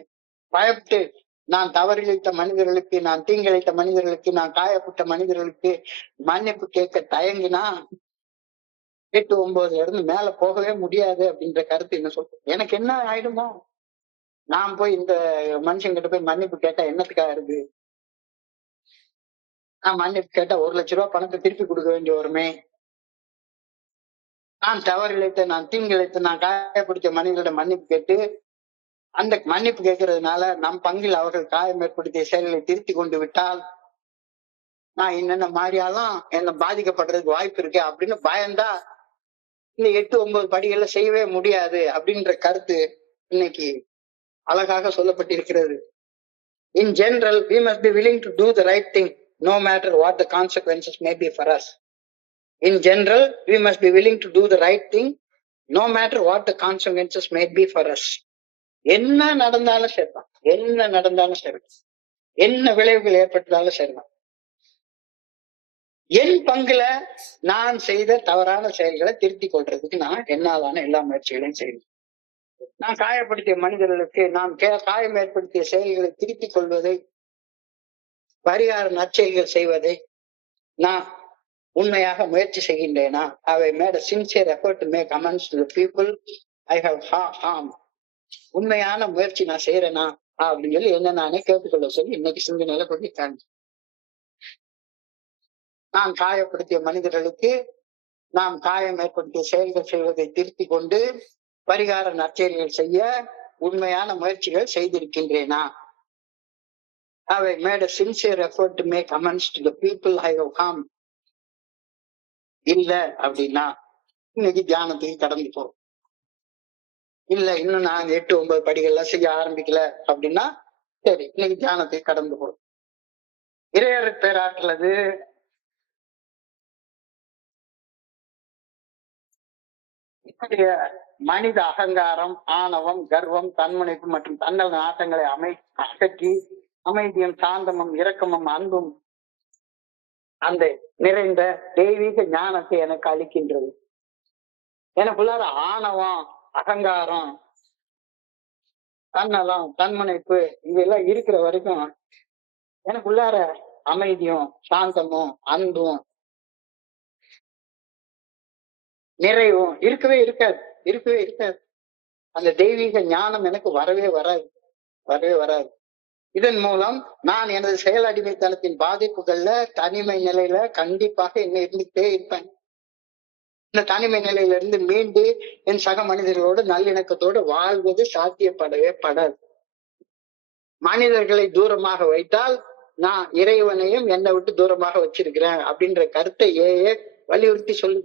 பயப்பட்டு நான் தவறிழைத்த மனிதர்களுக்கு, நான் தீங்கிழைத்த மனிதர்களுக்கு, நான் காயப்பட்ட மனிதர்களுக்கு மன்னிப்பு கேட்க தயங்கினா 8-9 இருந்து மேல போகவே முடியாது அப்படின்ற கருத்து என்ன சொல்றேன். எனக்கு என்ன ஆயிடுமோ, நான் போய் இந்த மனுஷங்கிட்ட போய் மன்னிப்பு கேட்டா என்னத்துக்காக இருக்கு, நான் மன்னிப்பு கேட்டா 1 லட்சம் ரூபாய் பணத்தை திருப்பி கொடுக்க வேண்டி வருமே, நான் தவறிழைத்த, நான் தீங்கிழைத்த, நான் காயப்படுத்திய மனிதர்களிடம் மன்னிப்பு கேட்டு அந்த மன்னிப்பு கேட்கறதுனால நம் பங்கில் அவர்கள் காயம் ஏற்படுத்திய செயல்களை திருத்தி கொண்டு விட்டால் நான் என்னென்ன மாதிரியாலும் என்ன பாதிக்கப்படுறதுக்கு வாய்ப்பு இருக்கு அப்படின்னு பயந்தா இந்த 8-9 படிகள்ல செய்யவே முடியாது அப்படின்ற கருத்து இன்னைக்கு அழகாக சொல்லப்பட்டிருக்கிறது. In general, we must be willing to do the right thing no matter what the consequences may be for us. In general, we must be willing to do the right thing no matter what the consequences may be for us. என்ன நடந்தாலும் சரிதான், என்ன விளைவுகள் ஏற்பட்டதாலும் சரிதான், என் பங்குல நான் செய்த தவறான செயல்களை திருத்திக் கொள்றதுக்கு நான் என்னாலான எல்லா முயற்சிகளையும் செய்வேன். நான் காயப்படுத்திய மனிதர்களுக்கு நாம் காயம் ஏற்படுத்திய செயல்களை திருத்திக் கொள்வதை, பரிகார நற்செயல்கள் செய்வதை நான் உண்மையாக முயற்சி செய்கின்றேனா? அவை mat a sincere effort to make amends to the people I have harmed. உண்மையான முயற்சி நான் செய்யறேனா அப்படின்னு சொல்லி என்ன நானே கேட்டுக்கொள்ள சொல்லி இன்னைக்கு சிந்தனையில கொண்டிருக்காங்க. நான் காயப்படுத்திய மனிதர்களுக்கு நாம் காயம் ஏற்படுத்திய செயல்கள் செய்வதை திருத்தி கொண்டு பரிகார நற்செயல்கள் செய்ய உண்மையான முயற்சிகள் செய்திருக்கின்றேனா? அவை mat a sincere effort to make amends to the people I have harmed. இல்ல அப்படின்னா இன்னைக்கு தியானத்துக்கு கடந்து போறோம். இல்ல இன்னும் நான் 8-9 படிகள்லாம் செய்ய ஆரம்பிக்கல அப்படின்னா சரி, இன்னைக்கு தியானத்துக்கு கடந்து போறோம். இறையர் பேராற்றலது மனித அகங்காரம், ஆணவம், கர்வம், தன்முனைப்பு மற்றும் தன்னல் நாட்டங்களை அகற்றி அமைதியும் சாந்தமும் இரக்கமும் அன்பும் அந்த நிறைந்த தெய்வீக ஞானத்தை எனக்கு அளிக்கின்றது. எனக்குள்ளார ஆணவம், அகங்காரம், தன்னலம், தன்முனைப்பு இதெல்லாம் இருக்கிற வரைக்கும் எனக்குள்ளார அமைதியும் சாந்தமும் அன்பும் நிறைவும் இருக்கவே இருக்காது. அந்த தெய்வீக ஞானம் எனக்கு வரவே வராது. இதன் மூலம் நான் எனது செயல் அடிமைத்தனத்தின் பாதிப்புகள்ல தனிமை நிலையில கண்டிப்பாக என்ன இருந்துகிட்டே இருப்பேன். இந்த தனிமை நிலையில இருந்து மீண்டு என் சக மனிதர்களோடு நல்லிணக்கத்தோடு வாழ்வது சாத்தியப்படாது. மனிதர்களை தூரமாக வைத்தால் நான் இறைவனையும் என்னை விட்டு தூரமாக வச்சிருக்கிறேன் அப்படின்ற கருத்தை வலியுறுத்தி சொல்லு.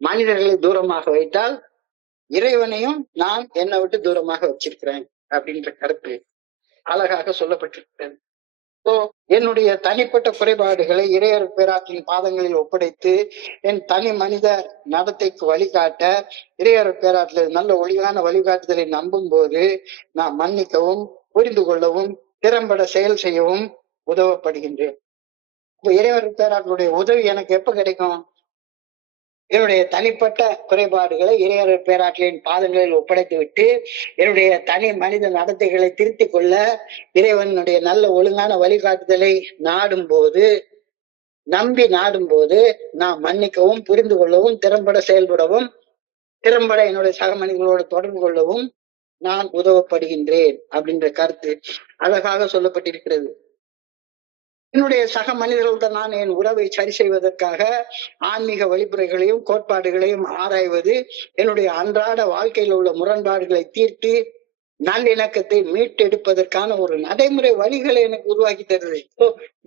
மனிதர்களை தூரமாக வைத்தால் இறைவனையும் நான் என்னை விட்டு தூரமாக வச்சிருக்கிறேன் அப்படின்ற கருத்து அழகாக சொல்லப்பட்டிருக்கிறது. என்னுடைய தனிப்பட்ட குறைபாடுகளை இறையர் பேராற்றின் பாதங்களில் ஒப்படைத்து என் தனி மனித நடத்தைக்கு வழிகாட்ட இறையர் பேராற்றில் நல்ல ஒளியான வழிகாட்டுதலை நம்பும் போது நான் மன்னிக்கவும், புரிந்து கொள்ளவும், திறம்பட செயல் செய்யவும் உதவப்படுகின்றேன். இப்ப இறையர் பேராற்றுடைய உதவி எனக்கு எப்ப கிடைக்கும்? என்னுடைய தனிப்பட்ட குறைபாடுகளை இறையர் பேராற்றலின் பாதங்களில் ஒப்படைத்து விட்டு என்னுடைய தனி மனித நடத்தைகளை திருத்திக் கொள்ள இறைவனுடைய நல்ல ஒழுங்கான வழிகாட்டுதலை நாடும் போது நான் மன்னிக்கவும், புரிந்து கொள்ளவும், திறம்பட செயல்படவும், திறம்பட என்னுடைய சக மனிதர்களோடு தொடர்பு கொள்ளவும் நான் உதவப்படுகின்றேன் அப்படின்ற கருத்து அழகாக சொல்லப்பட்டிருக்கிறது. என்னுடைய சக மனிதர்களுடன் நான் என் உறவை சரி செய்வதற்காக ஆன்மீக வழிமுறைகளையும் கோட்பாடுகளையும் ஆராய்வது, என்னுடைய அன்றாட வாழ்க்கையில் உள்ள முரண்பாடுகளை தீர்த்து நல்லிணக்கத்தை மீட்டெடுப்பதற்கான ஒரு நடைமுறை வழிகளை எனக்கு உருவாக்கி தருது.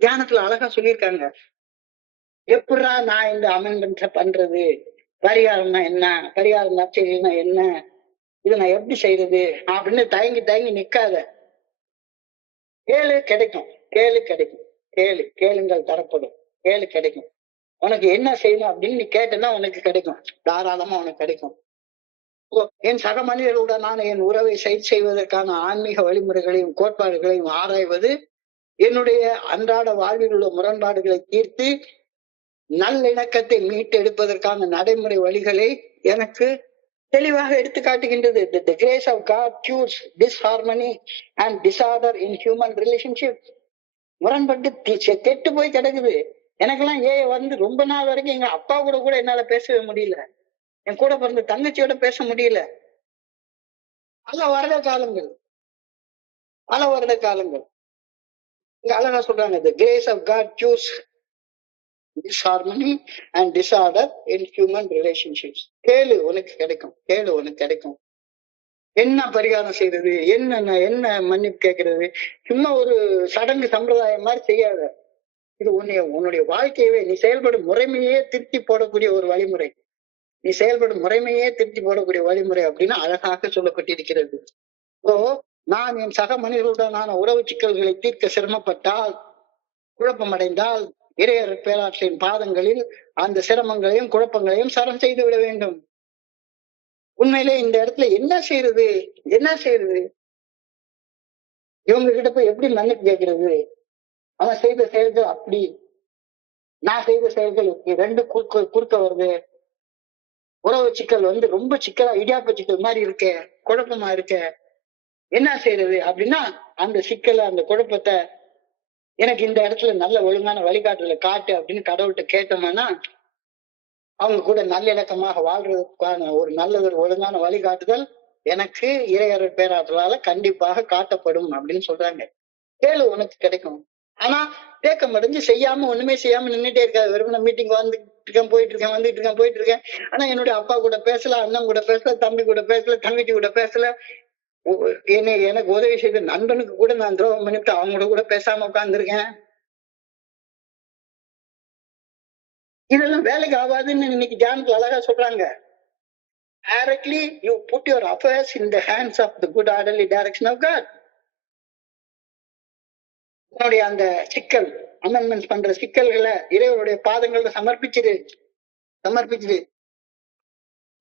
தியானத்துல அழகா சொல்லியிருக்காங்க. எப்படா நான் இந்த அமெண்ட்மெண்ட்ல பண்றது, பரிகாரம்னா என்ன, பரிகாரம் நற்செயல்னா என்ன, இதை நான் எப்படி செய்யறது அப்படின்னு தயங்கி நிக்காத. கேளுங்கள் தரப்படும். கிடைக்கும். உனக்கு என்ன செய்யணும் அப்படின்னு நீ கேட்டனா உனக்கு கிடைக்கும், தாராளமா உனக்கு கிடைக்கும். என் சக மனிதர்களுடன் நான் என் உறவை சரி செய்வதற்கான ஆன்மீக வழிமுறைகளையும் கோட்பாடுகளையும் ஆராய்வது, என்னுடைய அன்றாட வாழ்வில் உள்ள முரண்பாடுகளை தீர்த்து நல்லிணக்கத்தை மீட்டெடுப்பதற்கான நடைமுறை வழிகளை எனக்கு தெளிவாக எடுத்து காட்டுகின்றது. The grace of God cures disharmony and disorder in human relationship. முரண்பட்டு கெட்டு போய் கிடக்குது. எனக்கெல்லாம் வந்து ரொம்ப நாள் வரைக்கும் எங்க அப்பா கூட என்னால பேசவே முடியல, என் கூட பிறந்த தங்கச்சியோட பேச முடியல. பல வருட காலங்கள் இங்க அழகா சொல்றாங்க. The grace of God cures disharmony and disorder in human relationships. கேளு உனக்கு கிடைக்கும். என்ன பரிகாரம் செய்யறது, என்ன மன்னிப்பு கேட்கறது, சும்மா ஒரு சடங்கு சம்பிரதாயம் மாதிரி செய்யாத. இது உன்னுடைய வாழ்க்கையவே நீ செயல்படும் முறைமையே திருத்தி போடக்கூடிய ஒரு வழிமுறை. அப்படின்னு அழகாக சொல்லப்பட்டிருக்கிறது. நான் என் சக மனிதர்களுடனான உறவு சிக்கல்களை தீர்க்க சிரமப்பட்டால், குழப்பமடைந்தால் இறையர் பேராற்றின் பாதங்களில் அந்த சிரமங்களையும் குழப்பங்களையும் சரண் செய்து விட வேண்டும். உண்மையிலே இந்த இடத்துல என்ன செய்யறது, இவங்க கிட்ட போய் எப்படி மன்னிப்பு கேட்கிறது? அவன் செய்த செயல்கள் அப்படி, நான் செய்த செயல்கள் இப்படி, ரெண்டு குறுக்க வருது. உறவு சிக்கல் வந்து ரொம்ப சிக்கலா இடியாப்ப சிக்கல் மாதிரி இருக்க, குழப்பமா இருக்க, என்ன செய்யறது அப்படின்னா அந்த சிக்கலை அந்த குழப்பத்தை எனக்கு இந்த இடத்துல நல்ல ஒழுங்கான வழிகாட்டுதலை காட்டு அப்படின்னு கடவுள்கிட்ட கேட்டோம்னா அவங்க கூட நல்லிணக்கமாக வாழ்றதுக்கான ஒரு நல்ல ஒரு ஒழுங்கான வழிகாட்டுதல் எனக்கு இறையருள் பேராற்றலால கண்டிப்பாக காட்டப்படும் அப்படின்னு சொல்றாங்க. கேளு உனக்கு கிடைக்கும். ஆனா தேக்கம் அடைஞ்சு செய்யாம ஒண்ணுமே செய்யாம நின்றுட்டே இருக்காது. வெறும் மீட்டிங் வந்துட்டு இருக்கேன், போயிட்டு இருக்கேன், வந்துட்டு இருக்கேன், போயிட்டு இருக்கேன். ஆனா என்னுடைய அப்பா கூட பேசல, அண்ணன் கூட பேசல, தம்பி கூட பேசல, தங்கச்சி கூட பேசல. எனக்கு உதவி செய்த நண்பனுக்கு கூட நான் துரோகம் பண்ணிட்டு அவங்க கூட பேசாம உட்கார்ந்துருக்கேன். இதெல்லாம் வேலைக்கு ஆகாதுன்னு இன்னைக்கு தியானத்துல அழகா சொல்றாங்க. Directly you put your affairs in the hands of the good orderly direction of God. உன்னுடைய அந்த சிக்கல் அமெண்ட்மெண்ட் பண்ற சிக்கல்களை இறைவனுடைய பாதங்கள்ல சமர்ப்பிச்சிரு.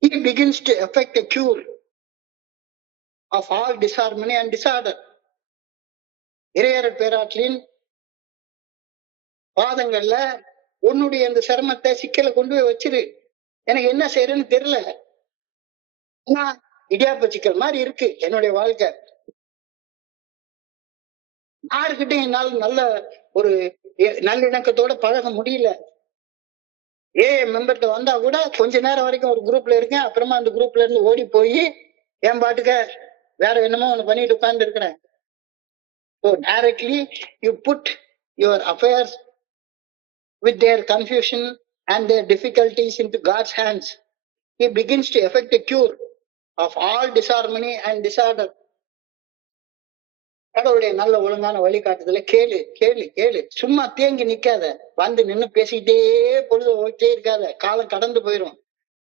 He begins to effect a cure of all disharmony and disorder. இறையருள் பேராற்றலின் பாதங்கள்ல உன்னுடைய அந்த சிரமத்தை சிக்கலை கொண்டு போய் வச்சிரு. எனக்கு என்ன செய்யறேன்னு தெரியல, ஆனா இடியாப்ப சிக்கல் மாதிரி இருக்கு என்னுடைய வாழ்க்கை. யாருக்கிட்டையும் என்னால் நல்ல ஒரு நல்லிணக்கத்தோட பழக முடியல. மெம்பர்கிட்ட வந்தா கூட கொஞ்ச நேரம் வரைக்கும் ஒரு குரூப்ல இருக்கேன், அப்புறமா அந்த குரூப்ல இருந்து ஓடி போய் என் பாட்டுக்க வேற என்னமோ ஒண்ணு பண்ணிட்டு உட்கார்ந்து இருக்கிறேன். So directly you put your affairs with their confusion and their difficulties into God's hands. He begins to effect a cure of all disharmony and disorder. கடவுளுடைய நல்ல ஒழுங்கான வழிகாட்டுதல கேளு கேளு கேளு. சும்மா தேங்கி நிக்காத, வந்து நின்னு பேசிக்கிட்டே பொழுது ஓட்டே இருக்காத. காலம் கடந்து போயிரும்.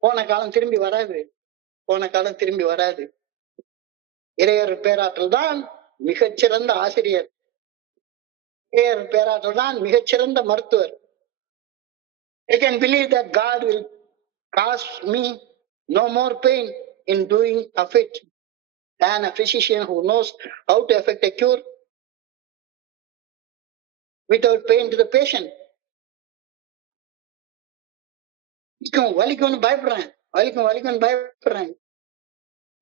போன காலம் திரும்பி வராது. இறையருள் பேராற்றல் தான் மிகச்சிறந்த ஆசிரியர். இறையருள் பேராற்றல் தான் மிகச்சிறந்த மருத்துவர். I can believe that God will cause me no more pain in doing of it than a physician who knows how to effect a cure without pain to the patient. வலிக்கும்னு பயப்படுறேன்.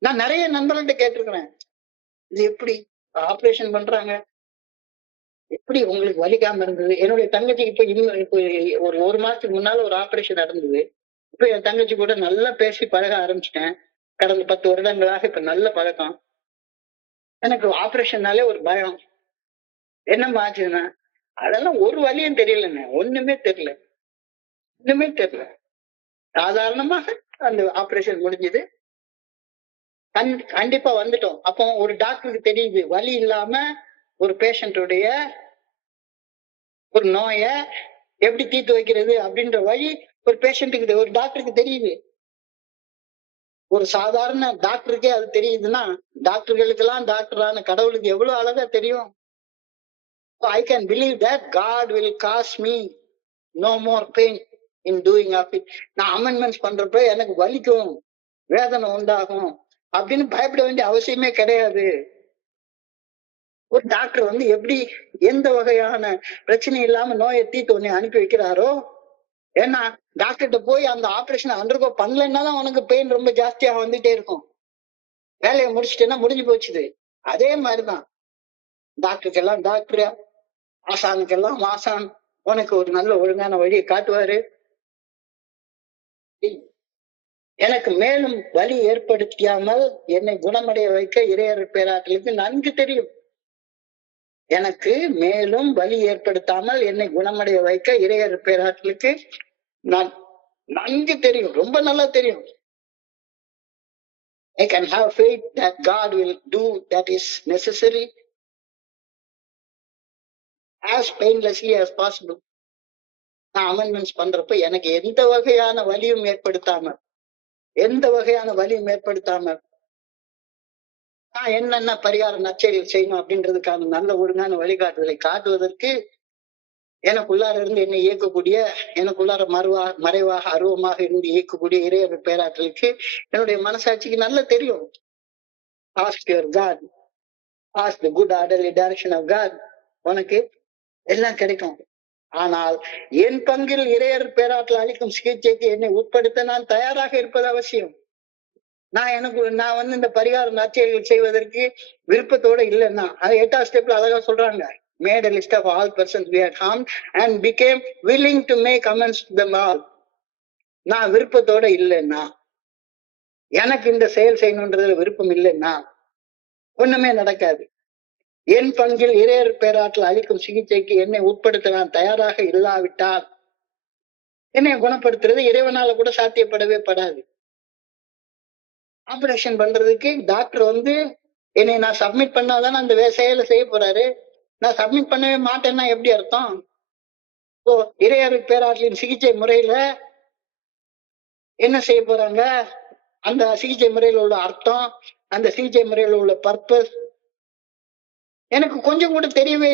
நான் நிறைய நண்பர்கள்ட்ட கேட்டிருக்கிறேன், இது எப்படி ஆபரேஷன் பண்றாங்க, எப்படி உங்களுக்கு வலிக்காம இருந்தது? என்னுடைய தங்கச்சிக்கு இப்ப ஒரு மாசத்துக்கு முன்னால ஒரு ஆபரேஷன் நடந்தது. இப்ப என் தங்கச்சி கூட நல்லா பேசி பழக ஆரம்பிச்சிட்டேன். கடந்த 10 வருடங்களாக இப்ப நல்ல பழக்கம். எனக்கு ஆபரேஷன்னாலே ஒரு பயம். என்னம்மா ஆச்சுன்னா, அதெல்லாம் ஒரு வலியும் தெரியலங்க, ஒண்ணுமே தெரியல. சாதாரணமாக அந்த ஆபரேஷன் முடிஞ்சது. கண்டிப்பா வந்துட்டோம். அப்போ ஒரு டாக்டருக்கு தெரியுது வலி இல்லாம ஒரு பேஷண்டுடைய ஒரு நோயை எப்படி தீர்த்து வைக்கிறது அப்படின்ற வழி ஒரு பேஷண்ட்டுக்கு ஒரு டாக்டருக்கு தெரியுது. ஒரு சாதாரண டாக்டருக்கே அது தெரியுதுன்னா டாக்டர்களுக்கு எல்லாம் டாக்டரான கடவுளுக்கு எவ்வளவு அழகா தெரியும். I can believe that God will cause me no more pain in doing of it. நான் அமெண்ட்மெண்ட்ஸ் பண்றப்ப எனக்கு வலிக்கும், வேதனை உண்டாகும் அப்படின்னு பயப்பட வேண்டிய அவசியமே கிடையாது. ஒரு டாக்டர் வந்து எப்படி எந்த வகையான பிரச்சனை இல்லாம நோயை தீர்த்து உன்னை அனுப்பி வைக்கிறாரோ, ஏன்னா டாக்டர்கிட்ட போய் அந்த ஆபரேஷன் அண்டர்கோ பண்ணலன்னாலும் உனக்கு பெயின் ரொம்ப ஜாஸ்தியா வந்துட்டே இருக்கும். வேலையை முடிச்சுட்டேன்னா முடிஞ்சு போச்சுது. அதே மாதிரிதான் டாக்டருக்கெல்லாம் டாக்டர், ஆசானுக்கெல்லாம் ஆசான் உனக்கு ஒரு நல்ல ஒழுங்கான வழியை காட்டுவாரு. எனக்கு மேலும் வலி ஏற்படுத்தாமல் என்னை குணமடைய வைக்க இறையருள் பேராற்றலுக்கு நன்கு தெரியும். எனக்கு மேலும் வலி ஏற்படுத்தாமல் என்னை குணமடைய வைக்க இறையருள் பேராற்றலுக்கு நான் நன்கு தெரியும், ரொம்ப நல்லா தெரியும். I can have faith that God will do that is necessary as painlessly as possible. நான் அமெண்ட்மெண்ட்ஸ் பண்றப்ப எனக்கு எந்த வகையான வலியும் ஏற்படுத்தாம நான் என்னென்ன பரிகார நற்செயல் செய்யணும் அப்படின்றதுக்கான நல்ல ஒழுங்கான வழிகாட்டுதலை காட்டுவதற்கு எனக்குள்ளார இருந்து என்னை இயக்கக்கூடிய, எனக்குள்ளார மறைவாக அருவமாக இருந்து இயக்கக்கூடிய இறையருள் பேராற்றலுக்கு என்னுடைய மனசாட்சிக்கு நல்லா தெரியும். Ask your God, ask the good orderly direction of God. உனக்கு எல்லாம் கிடைக்கும். ஆனால் என் பங்கில் இறையர் பேராற்றல் அளிக்கும் சிகிச்சைக்கு என்னை உட்படுத்த நான் தயாராக இருப்பது அவசியம். நான் வந்து இந்த பரிகார நற்செயல்கள் செய்வதற்கு விருப்பத்தோட இல்லைன்னா, அது 8வது ஸ்டெப்ல அழகா சொல்றாங்க. Made a list of all persons we had harmed and became willing to make amends to them all. நான் விருப்பத்தோட இல்லைன்னா, எனக்கு இந்த செயல் செய்யணுன்றதுல விருப்பம் இல்லைன்னா ஒண்ணுமே நடக்காது. என் பங்கில் இறையர் பேராற்றல் அளிக்கும் சிகிச்சைக்கு என்னை உட்படுத்த நான் தயாராக இல்லாவிட்டால் என்னை குணப்படுத்துறது இறைவனால கூட சாத்தியப்படவே படாது. ஆபரேஷன் பண்றதுக்கு டாக்டர் வந்து என்னை நான் சப்மிட் பண்ணாதான் அந்த செயலை செய்ய போறாரு. நான் சப்மிட் பண்ணவே மாட்டேன்னா எப்படி அர்த்தம்? இறையர் பேராற்றலின் சிகிச்சை முறையில என்ன செய்ய போறாங்க? அந்த சிகிச்சை முறையில உள்ள அர்த்தம், அந்த சிகிச்சை முறையில உள்ள பர்பஸ் எனக்கு கொஞ்சம் கூட தெரியவே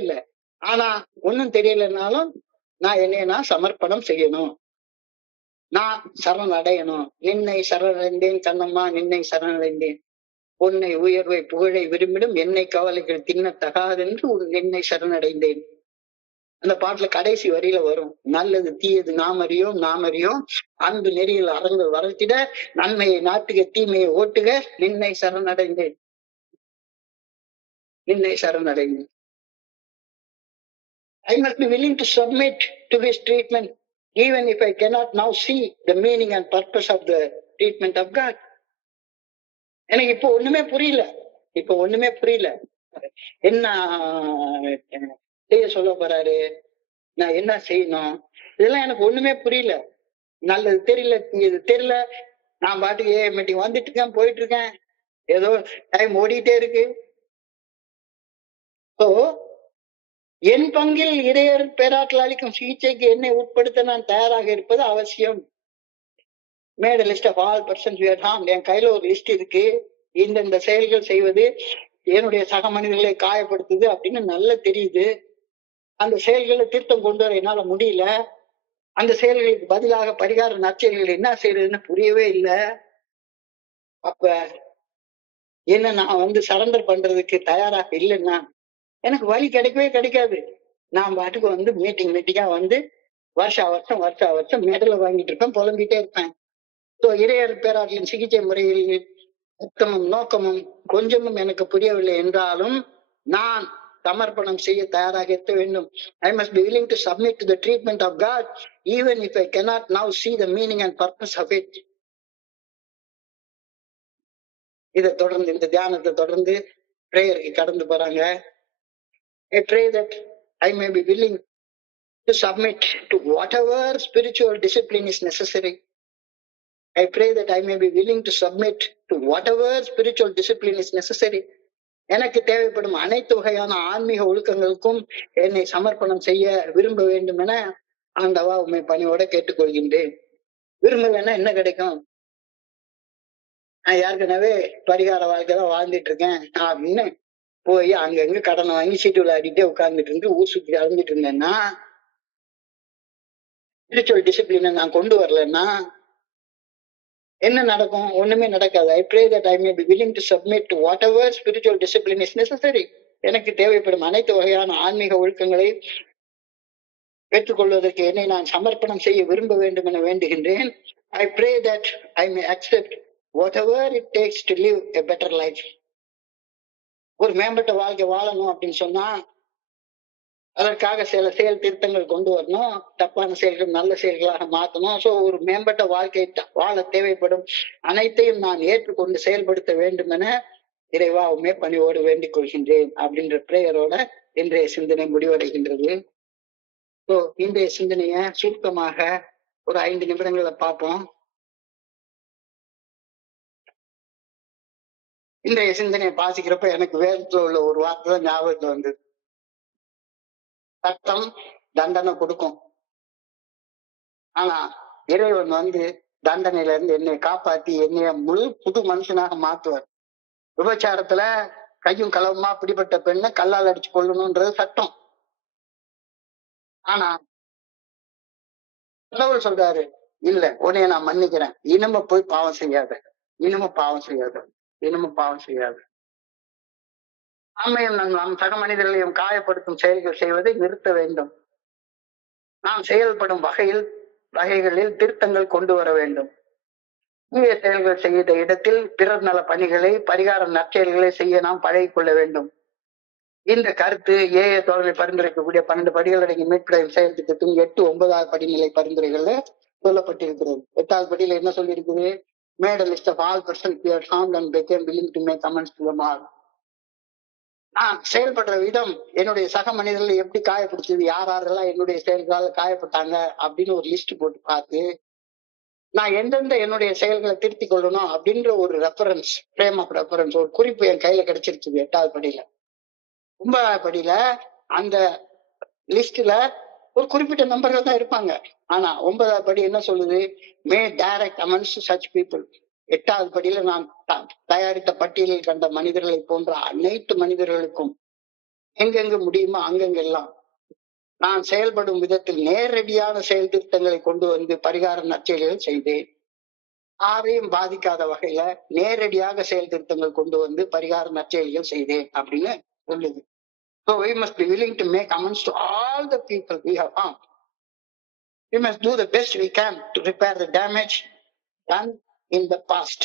இல்லை. ஆனா ஒன்னும் தெரியலனாலும் நான் சமர்ப்பணம் செய்யணும். நான் சரணடையணும். நின்னை சரணடைந்தேன் கண்ணம்மா, நின்னை சரணடைந்தேன். உன்னை உயர்வை புகழை விரும்பிடும் என்னை கவலைகள் தின்னத்தகாதென்று நின்னை சரணடைந்தேன். அந்த பாட்டுல கடைசி வரியில வரும், நல்லது தீயது நாம் அறியோம் அன்பு நெறியில் அறங்கள் வளர்த்திட நன்மையை நாட்டுக தீமையை ஓட்டுக நின்னை சரணடைந்தேன். I must be willing to submit to his treatment even if I cannot now see the meaning and purpose of the treatment of God. எனக்கு இப்போ ஒண்ணுமே புரியல. என்ன செய்ய சொல்ல போறாரு, நான் என்ன செய்யணும், இதெல்லாம் எனக்கு ஒண்ணுமே புரியல. நல்லது தெரியல, தீயது தெரியல. நான் பாட்டுக்கு மீட்டிங் வந்துட்டு இருக்கேன், போயிட்டு இருக்கேன், ஏதோ டைம் ஓடிட்டே இருக்கு. என் பங்கில் இறையர் பேராற்றல் அளிக்கும் சிகிச்சைக்கு என்னை உட்படுத்த நான் தயாராக இருப்பது அவசியம். Made a list of all persons we had harmed. என் கையில ஒரு லிஸ்ட் இருக்கு. இந்த செயல்கள் செய்வது என்னுடைய சக மனிதர்களை காயப்படுத்துது அப்படின்னு நல்லா தெரியுது. அந்த செயல்களை திருத்தம் கொண்டு வர என்னால முடியல. அந்த செயல்களுக்கு பதிலாக பரிகார நற்செயல்கள் என்ன செய்யறதுன்னு புரியவே இல்லை. அப்ப என்ன நான் வந்து சரண்டர் பண்றதுக்கு தயாராக இல்லைன்னா எனக்கு வழி கிடைக்காது. நான் பாட்டுக்கு வந்து மீட்டிங்கா வந்து வருஷா வருஷம் மெடலை வாங்கிட்டு இருப்பேன், புலம்பிட்டே இருப்பேன். இறையர் பேராற்றலின் சிகிச்சை முறையில் உத்தமும் நோக்கமும் கொஞ்சமும் எனக்கு புரியவில்லை என்றாலும் நான் சமர்ப்பணம் செய்ய தயாராக இருக்க வேண்டும். I must be willing to submit to the treatment of God even if I cannot now see the meaning and purpose of it. இதை தொடர்ந்து இந்த தியானத்தை தொடர்ந்து பிரேயருக்கு கடந்து போறாங்க. I pray that I may be willing to submit to whatever spiritual discipline is necessary. I pray that I may be willing to submit to whatever spiritual discipline is necessary. எனக்கு தேவைப்படும் அனைத்து வகையான ஆன்மீக ஒழுக்கங்களுக்கும் என்னை சமர்ப்பணம் செய்ய விரும்ப வேண்டும் என ஆண்டவா உண்மை பணியோட கேட்டுக்கொள்கின்றேன். விரும்பலைன்னா என்ன கிடைக்கும்? நான் ஏற்கனவே பரிகார வாழ்க்கை தான் வாழ்ந்துட்டு இருக்கேன் அப்படின்னு போய் அங்கங்க கடனை வாங்கி சீட்டு விளையாடிட்டே உட்கார்ந்துட்டு இருந்து ஊர் சுத்தி அழுந்துட்டு இருந்தேன்னா, ஸ்பிரிச்சுவல் டிசிப்ளினை நான் கொண்டு வரலன்னா என்ன நடக்கும்? ஒண்ணுமே நடக்காது. I pray that I may be willing to submit to whatever spiritual discipline is necessary. எனக்கு தேவைப்படும் அனைத்து வகையான ஆன்மீக ஒழுக்கங்களை பெற்றுக்கொள்வதற்கு என்னை நான் சமர்ப்பணம் செய்ய விரும்ப வேண்டும் என வேண்டுகின்றேன். I pray that I may accept whatever it takes to live a better life. ஒரு மேம்பட்ட வாழ்க்கை வாழணும் அப்படின்னு சொன்னா அதற்காக சில செயல் திருத்தங்கள் கொண்டு வரணும், தப்பான செயல்கள் நல்ல செயல்களாக மாற்றணும். ஒரு மேம்பட்ட வாழ்க்கை வாழ தேவைப்படும் அனைத்தையும் நான் ஏற்றுக்கொண்டு செயல்படுத்த வேண்டும் என இறைவா உண்மை பணியோடு வேண்டிக் கொள்கின்றேன் அப்படின்ற பிரேயரோட இன்றைய சிந்தனை முடிவடைகின்றது. இன்றைய சிந்தனைய சுருக்கமாக ஒரு 5 நிமிடங்களை பார்ப்போம். இன்றைய சிந்தனையை பாசிக்கிறப்ப எனக்கு வேதத்துல உள்ள ஒரு வார்த்தை தான் ஞாபகத்துல வந்தது. சட்டம் தண்டனை கொடுக்கும், ஆனா இறைவன் வந்து தண்டனையில இருந்து என்னை காப்பாத்தி என்னைய முழு புது மனுஷனாக மாத்துவார். விபச்சாரத்துல கையும் களவுமா பிடிபட்ட பெண்ணை கல்லால் அடிச்சு கொள்ளணும்ன்றது சட்டம். ஆனா கடவுள் சொல்றாரு, இல்ல உன்னைய நான் மன்னிக்கிறேன், இனிமே போய் பாவம் செய்யாத. நம்மையும் நம் சக மனிதர்களையும் காயப்படுத்தும் செயல்கள் செய்வதை நிறுத்த வேண்டும். நாம் செயல்படும் வகைகளில் திருத்தங்கள் கொண்டு வர வேண்டும். தீய செயல்கள் செய்த இடத்தில் பிறர் நல பணிகளை, பரிகாரம் நற்செயல்களை செய்ய நாம் பழகிக்கொள்ள வேண்டும். இந்த கருத்து தோழமை பரிந்துரைக்கக்கூடிய 12 படிகள் அடங்கிய மீட்புடைய செயல் திட்டத்தின் 8, 9வது படிநிலை பரிந்துரைகள்ல சொல்லப்பட்டிருக்கிறது. 8வது படியில என்ன சொல்லி இருக்குது? Made a list of all persons who had harmed and became willing to make amends to them all. நான் செயல்படுற விதம் என்னுடைய சக மனிதர்களை எப்படி காயப்படுத்துது, யாரெல்லாம் என்னுடைய செயல்களால் காயப்பட்டாங்க அப்படின்னு ஒரு லிஸ்ட் போட்டு பார்த்து நான் எந்தெந்த என்னுடைய செயல்களை திருத்திக் கொள்ளணும் அப்படின்ற ஒரு ரெஃபரன்ஸ், ஃப்ரேம் ஆஃப் ரெஃபரன்ஸ், ஒரு குறிப்பு என் கையில கிடைச்சிருச்சு 8வது படியில. 9வது படியில அந்த லிஸ்ட்ல ஒரு குறிப்பிட்ட மெம்பர்கள் தான் இருப்பாங்க. ஆனா 9வது படி என்ன சொல்லுது? May direct amends to such people. 8வது படியில நான் தயாரித்த பட்டியலில் கண்ட மனிதர்களை போன்ற அனைத்து மனிதர்களுக்கும் எங்கெங்கு முடியுமோ அங்கெங்கெல்லாம் நான் செயல்படும் விதத்தில் நேரடியான செயல் திருத்தங்களை கொண்டு வந்து பரிகார நற்செயல்கள் செய்தேன். யாரையும் பாதிக்காத வகையில நேரடியாக செயல் திருத்தங்கள் கொண்டு வந்து பரிகார நற்செயல்கள் செய்தேன் அப்படின்னு சொல்லுது. So we must be willing to make amends to all the people we have harmed. We must do the best we can to repair the damage done in the past.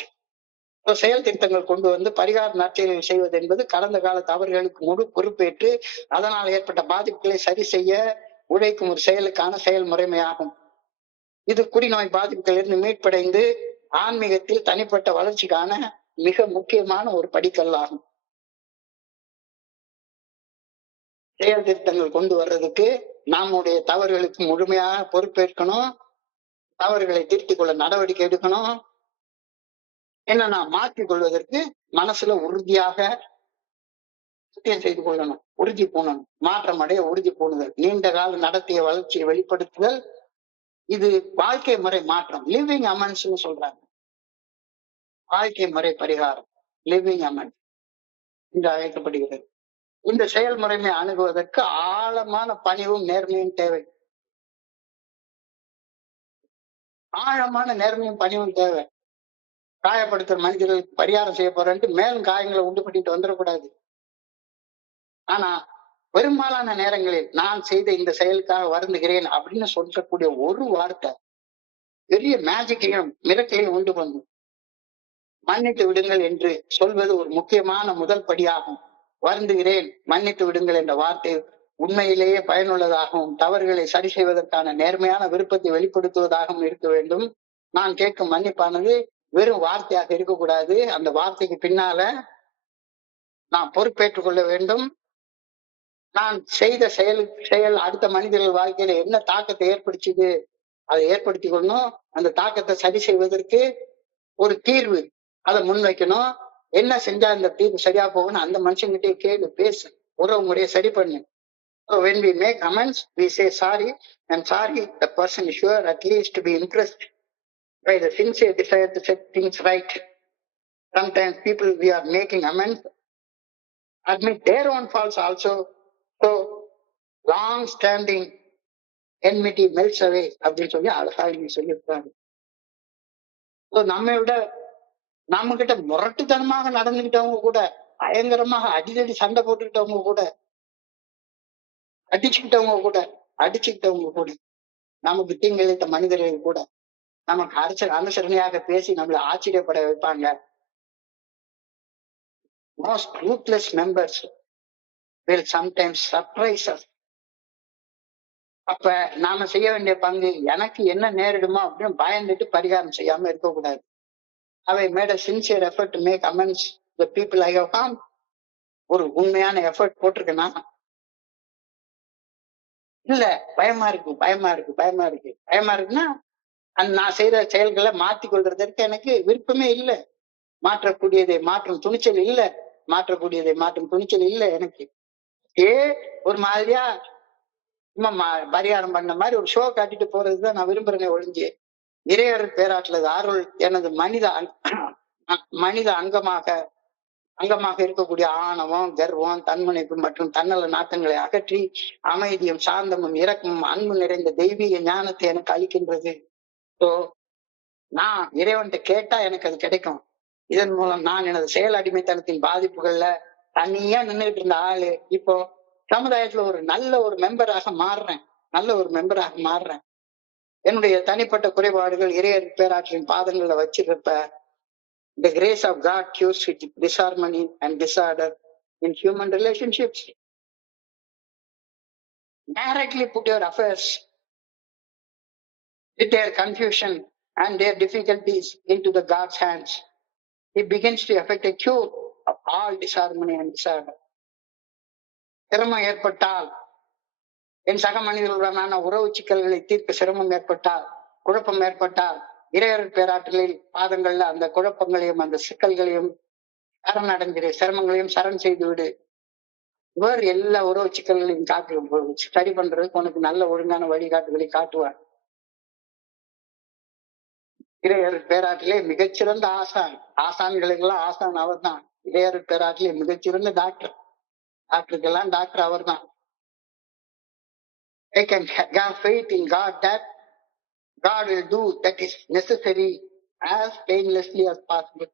So செயல் திருத்தங்கள் கொண்டு வந்து பரிகார நற்செயல்கள் செய்வது என்பது கடந்த கால தவறுகளுக்கு முழு பொறுப்பேற்று அதனால் ஏற்பட்ட பாதிப்புகளை சரி செய்ய உழைக்கும் ஒரு செயலுக்கான செயல்முறைமையாகும். இது குடிநோய் பாதிப்புகளிலிருந்து மீட்படைந்து ஆன்மீகத்தில் தனிப்பட்ட வளர்ச்சிக்கான மிக முக்கியமான ஒரு படிக்கல்லாகும். செயல் திருத்தங்கள் கொண்டு வர்றதுக்கு நம்முடைய தவறுகளுக்கு முழுமையாக பொறுப்பேற்கணும், தவறுகளை திருத்திக் கொள்ள நடவடிக்கை எடுக்கணும். என்னன்னா மாற்றிக் கொள்வதற்கு மனசுல உறுதியாக சத்தியம் செய்து கொள்ளணும், உறுதி பூணணும், மாற்றம் அடைய உறுதி பூணுதல், நீண்ட கால நடத்திய வளர்ச்சியை வெளிப்படுத்துதல். இது வாழ்க்கை முறை மாற்றம், லிவிங் அமெண்ட்ஸ் சொல்றாங்க. வாழ்க்கை முறை பரிகாரம், லிவிங் அமெண்ட் என்று அழைக்கப்படுகிறது. இந்த செயல்முறையை அணுகுவதற்கு ஆழமான பணிவும் நேர்மையும் தேவை. ஆழமான நேர்மையும் பணிவும் தேவை. காயப்படுத்துற மனிதர்களுக்கு பரிகாரம் செய்ய போறேன்ட்டு மேலும் காயங்களை உண்டு பண்ணிட்டு வந்துடக்கூடாது. ஆனா பெரும்பாலான நேரங்களில் நான் செய்த இந்த செயலுக்காக வருந்துகிறேன் அப்படின்னு சொல்லக்கூடிய ஒரு வார்த்தை பெரிய மேஜிக்கையும் மிரக்கலையும் உண்டு பண்ணும். மன்னித்து விடுங்கள் என்று சொல்வது ஒரு முக்கியமான முதல் படியாகும். வருந்துகிறேன், மன்னித்து விடுங்கள் என்ற வார்த்தை உண்மையிலேயே பயனுள்ளதாகவும் தவறுகளை சரி செய்வதற்கான நேர்மையான விருப்பத்தை வெளிப்படுத்துவதாகவும் இருக்க வேண்டும். நான் கேட்கும் மன்னிப்பானது வெறும் வார்த்தையாக இருக்கக்கூடாது. அந்த வார்த்தைக்கு பின்னால நான் பொறுப்பேற்றுக் கொள்ள வேண்டும். நான் செய்த செயல் அடுத்த மனிதர்கள் வாழ்க்கையில என்ன தாக்கத்தை ஏற்படுத்திது அதை ஏற்படுத்தி கொள்ளணும். அந்த தாக்கத்தை சரி செய்வதற்கு ஒரு தீர்வு அதை முன்வைக்கணும். என்ன செஞ்சா இந்த தீர்வு சரியா போகணும் அந்த மனுஷங்கிட்டே கேளு, பேசு, உறவு முறையை சரி பண்ணு. So when we make amends, we say sorry, and sorry the person is sure at least to be impressed by the sincere desire to set things right. Sometimes people we are making amends admit their own faults also. So long standing enmity melts away அப்படின்னு சொல்லி அழகா சொல்லியிருக்காங்க. நம்மை விட நம்ம கிட்ட முரட்டுத்தனமாக நடந்துகிட்டவங்க கூட, பயங்கரமாக அடிதடி சண்டை போட்டுக்கிட்டவங்க கூட, அடிச்சுக்கிட்டவங்க கூட, நமக்கு தீங்கிழைத்த மனிதர்கள் கூட நமக்கு அனுசரணையாக பேசி நம்மளை ஆச்சரியப்பட வைப்பாங்க. Most ruthless members will sometimes surprise us. அப்ப நாம செய்ய வேண்டிய பங்கு எனக்கு என்ன நேரிடுமோ அப்படின்னு பயந்துட்டு பரிகாரம் செய்யாம இருக்கக்கூடாது. I made a sincere effort to make amends to the people I have harmed. ஒரு உண்மையான எஃபர்ட் போட்டிருக்கேனா? இல்ல, பயமா இருக்குன்னா நான் செய்த செயல்களை மாற்றிக் கொள்றதற்கு எனக்கு விருப்பமே இல்லை. மாற்றக்கூடியதை மாற்றும் துணிச்சல் இல்லை எனக்கு. ஒரு மாதிரியா பரிகாரம் பண்ண மாதிரி ஒரு ஷோ காட்டிட்டு போறதுதான் நான் விரும்புறேனே ஒழிஞ்சு இறையர் பேராற்றலது அருள் எனது மனித அங்கமாக இருக்கக்கூடிய ஆணவம், கர்வம், தன்முனைப்பு மற்றும் தன்னல நாட்டங்களை அகற்றி அமைதியும் சாந்தமும் இரக்கமும் அன்பு நிறைந்த தெய்வீக ஞானத்தை எனக்கு அளிக்கின்றது. நான் இறைவன்கிட்ட கேட்டா எனக்கு அது கிடைக்கும். இதன் மூலம் நான் எனது செயல் அடிமைத்தனத்தின் பாதிப்புகள்ல தனியா நின்றுட்டு இருந்த ஆளு இப்போ சமுதாயத்துல ஒரு நல்ல ஒரு மெம்பராக மாறுறேன். என்னுடைய தனிப்பட்ட குறைபாடுகள் இறையர் பேராற்றின் பாதங்கள்ல வச்சிருப்ப the grace of God cures with disharmony and disorder in human relationships. Directly put your affairs with their confusion and their difficulties into the God's hands. He begins to effect a cure of all disharmony and disorder. சிரமம் ஏற்பட்டால், என் சக மனிதர்களுடனான உறவு சிக்கல்களை தீர்க்க சிரமம் ஏற்பட்டால், குழப்பம் ஏற்பட்டால், இறையர் பேராற்றலில் பாதங்கள்ல அந்த குழப்பங்களையும் அந்த சிக்கல்களையும் சரணடைஞ்சிரு, சிரமங்களையும் சரண் செய்து விடு. வேறு எல்லா உறவு சிக்கல்களையும் சரி பண்றதுக்கு உனக்கு நல்ல ஒழுங்கான வழிகாட்டுகளை காட்டுவார். இறையர் பேராற்றிலே மிகச்சிறந்த ஆசான்களுக்கெல்லாம் ஆசான் அவர் தான். இறையர் பேராற்றிலே மிகச்சிறந்த டாக்டருக்கெல்லாம் டாக்டர் அவர் தான். I can have faith in God that God will do that is necessary as painlessly as possible.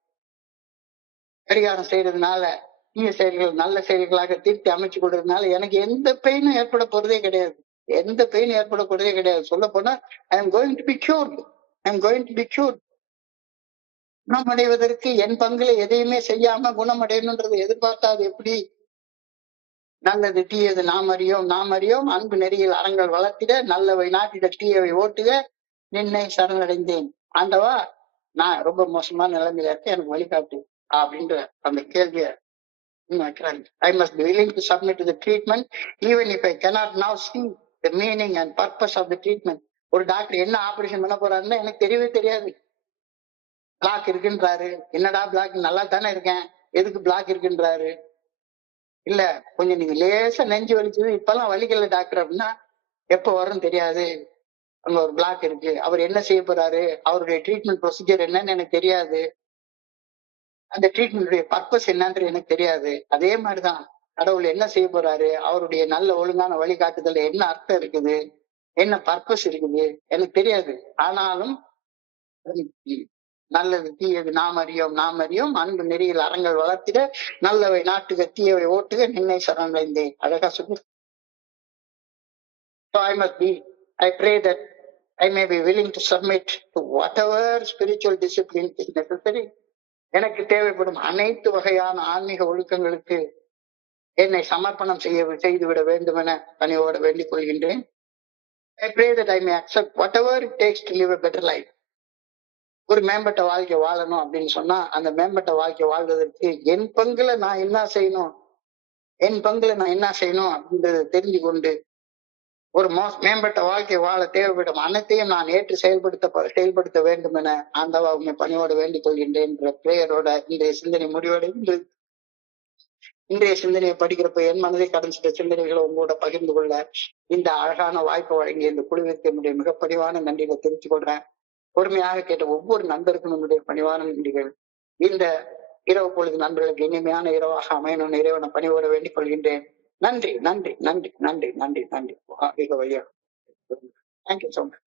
பரிகாரம் செய்யறதுனால, தீய செயல்கள் நல்ல செயல்களாக தீர்த்து அமைச்சு கொடுறதுனால எனக்கு எந்த பெயினும் ஏற்பட போறதே கிடையாது. சொல்ல போனா I am going to be cured. குணமடைவதற்கு என் பங்குல எதையுமே செய்யாம குணமடையணும்ன்றது எதிர்பார்த்தா அது எப்படி? நல்லது தீயது நாம் அறியோம் அன்பு நெறியில் அறங்கள் வளர்த்திட நல்லவை நாட்டிட தீயவை ஓட்டுக நின்னை சரணடைந்தேன். ஆண்டவா, நான் ரொம்ப மோசமான நிலைமையில இருக்கேன், எனக்கு வழிகாட்டு அப்படின்ற அந்த கேள்வியை I must be willing to submit to the treatment even if I cannot now see the meaning and purpose of the treatment. ஒரு டாக்டர் என்ன ஆபரேஷன் பண்ண போறாருன்னு எனக்கு தெரியவே தெரியாது. பிளாக் இருக்குன்றாரு. என்னடா பிளாக்? நல்லா தானே இருக்கேன், எதுக்கு பிளாக் இருக்குன்றாரு? இல்ல, கொஞ்சம் நீங்க லேசா நெஞ்சு வலிச்சது, இப்பெல்லாம் வலிக்கல டாக்டர் அப்படின்னா எப்ப வரும்னு தெரியாது, அங்க ஒரு பிளாக் இருக்கு, அவர் என்ன செய்ய போறாரு, அவருடைய ட்ரீட்மெண்ட் ப்ரொசீஜர் என்னன்னு எனக்கு தெரியாது, அந்த ட்ரீட்மெண்டுடைய பர்பஸ் என்னன்றது எனக்கு தெரியாது. அதே மாதிரிதான் கடவுள் என்ன செய்ய போறாரு, அவருடைய நல்ல ஒழுங்கான வழிகாட்டுதல் என்ன அர்த்தம் இருக்குது, என்ன பர்பஸ் இருக்குது எனக்கு தெரியாது. ஆனாலும் நல்லது தீயது நாம் அறியோம் அன்பு நெறியில் அறங்கள் வளர்த்திட நல்லவை நாட்டுக தீயவை ஓட்டுக நின்னை சரணடைந்தேன். அழகா சொல்லு. So I pray that I may be willing to submit to whatever spiritual discipline is necessary. எனக்கு தேவைப்படும் அனைத்து வகையான ஆன்மீக ஒழுக்கங்களுக்கு என்னை சமர்ப்பணம் செய்துவிட வேண்டும் என பணியோடு வேண்டிக் கொள்கின்றேன். I pray that I may accept whatever it takes to live a better life. ஒரு மேம்பட்ட வாழ்க்கை வாழணும் அப்படின்னு சொன்னா அந்த மேம்பட்ட வாழ்க்கை வாழ்வதற்கு என் பங்குல நான் என்ன செய்யணும் அப்படின்றத தெரிஞ்சு கொண்டு ஒரு மேம்பட்ட வாழ்க்கை வாழ தேவைப்படும் அனைத்தையும் நான் ஏற்று செயல்படுத்த வேண்டும் என ஆண்டவா உண்மை பணியோடு வேண்டிக் கொள்கின்றேன் என்ற பிரேயரோட இன்றைய சிந்தனை முடிவடைகின்றது. இன்றைய சிந்தனையை படிக்கிறப்ப என் மனதை கடந்த சிந்தனைகளை உங்களோட பகிர்ந்து கொள்ள இந்த அழகான வாய்ப்பு வழங்கிய இந்த குழுவிற்கு என்னுடைய மிக பணிவான நன்றிகளை தெரிவித்துக் கொள்றேன். பொறுமையாக கேட்ட ஒவ்வொரு நண்பருக்கும் என்னுடைய பணிவான நன்றிகள். இந்த இரவு பொழுது நண்பர்களுக்கு இனிமையான இரவாக அமையணும்னு இறைவனை பணிவோட வேண்டிக் கொள்கின்றேன். நன்றி. Thank you so much.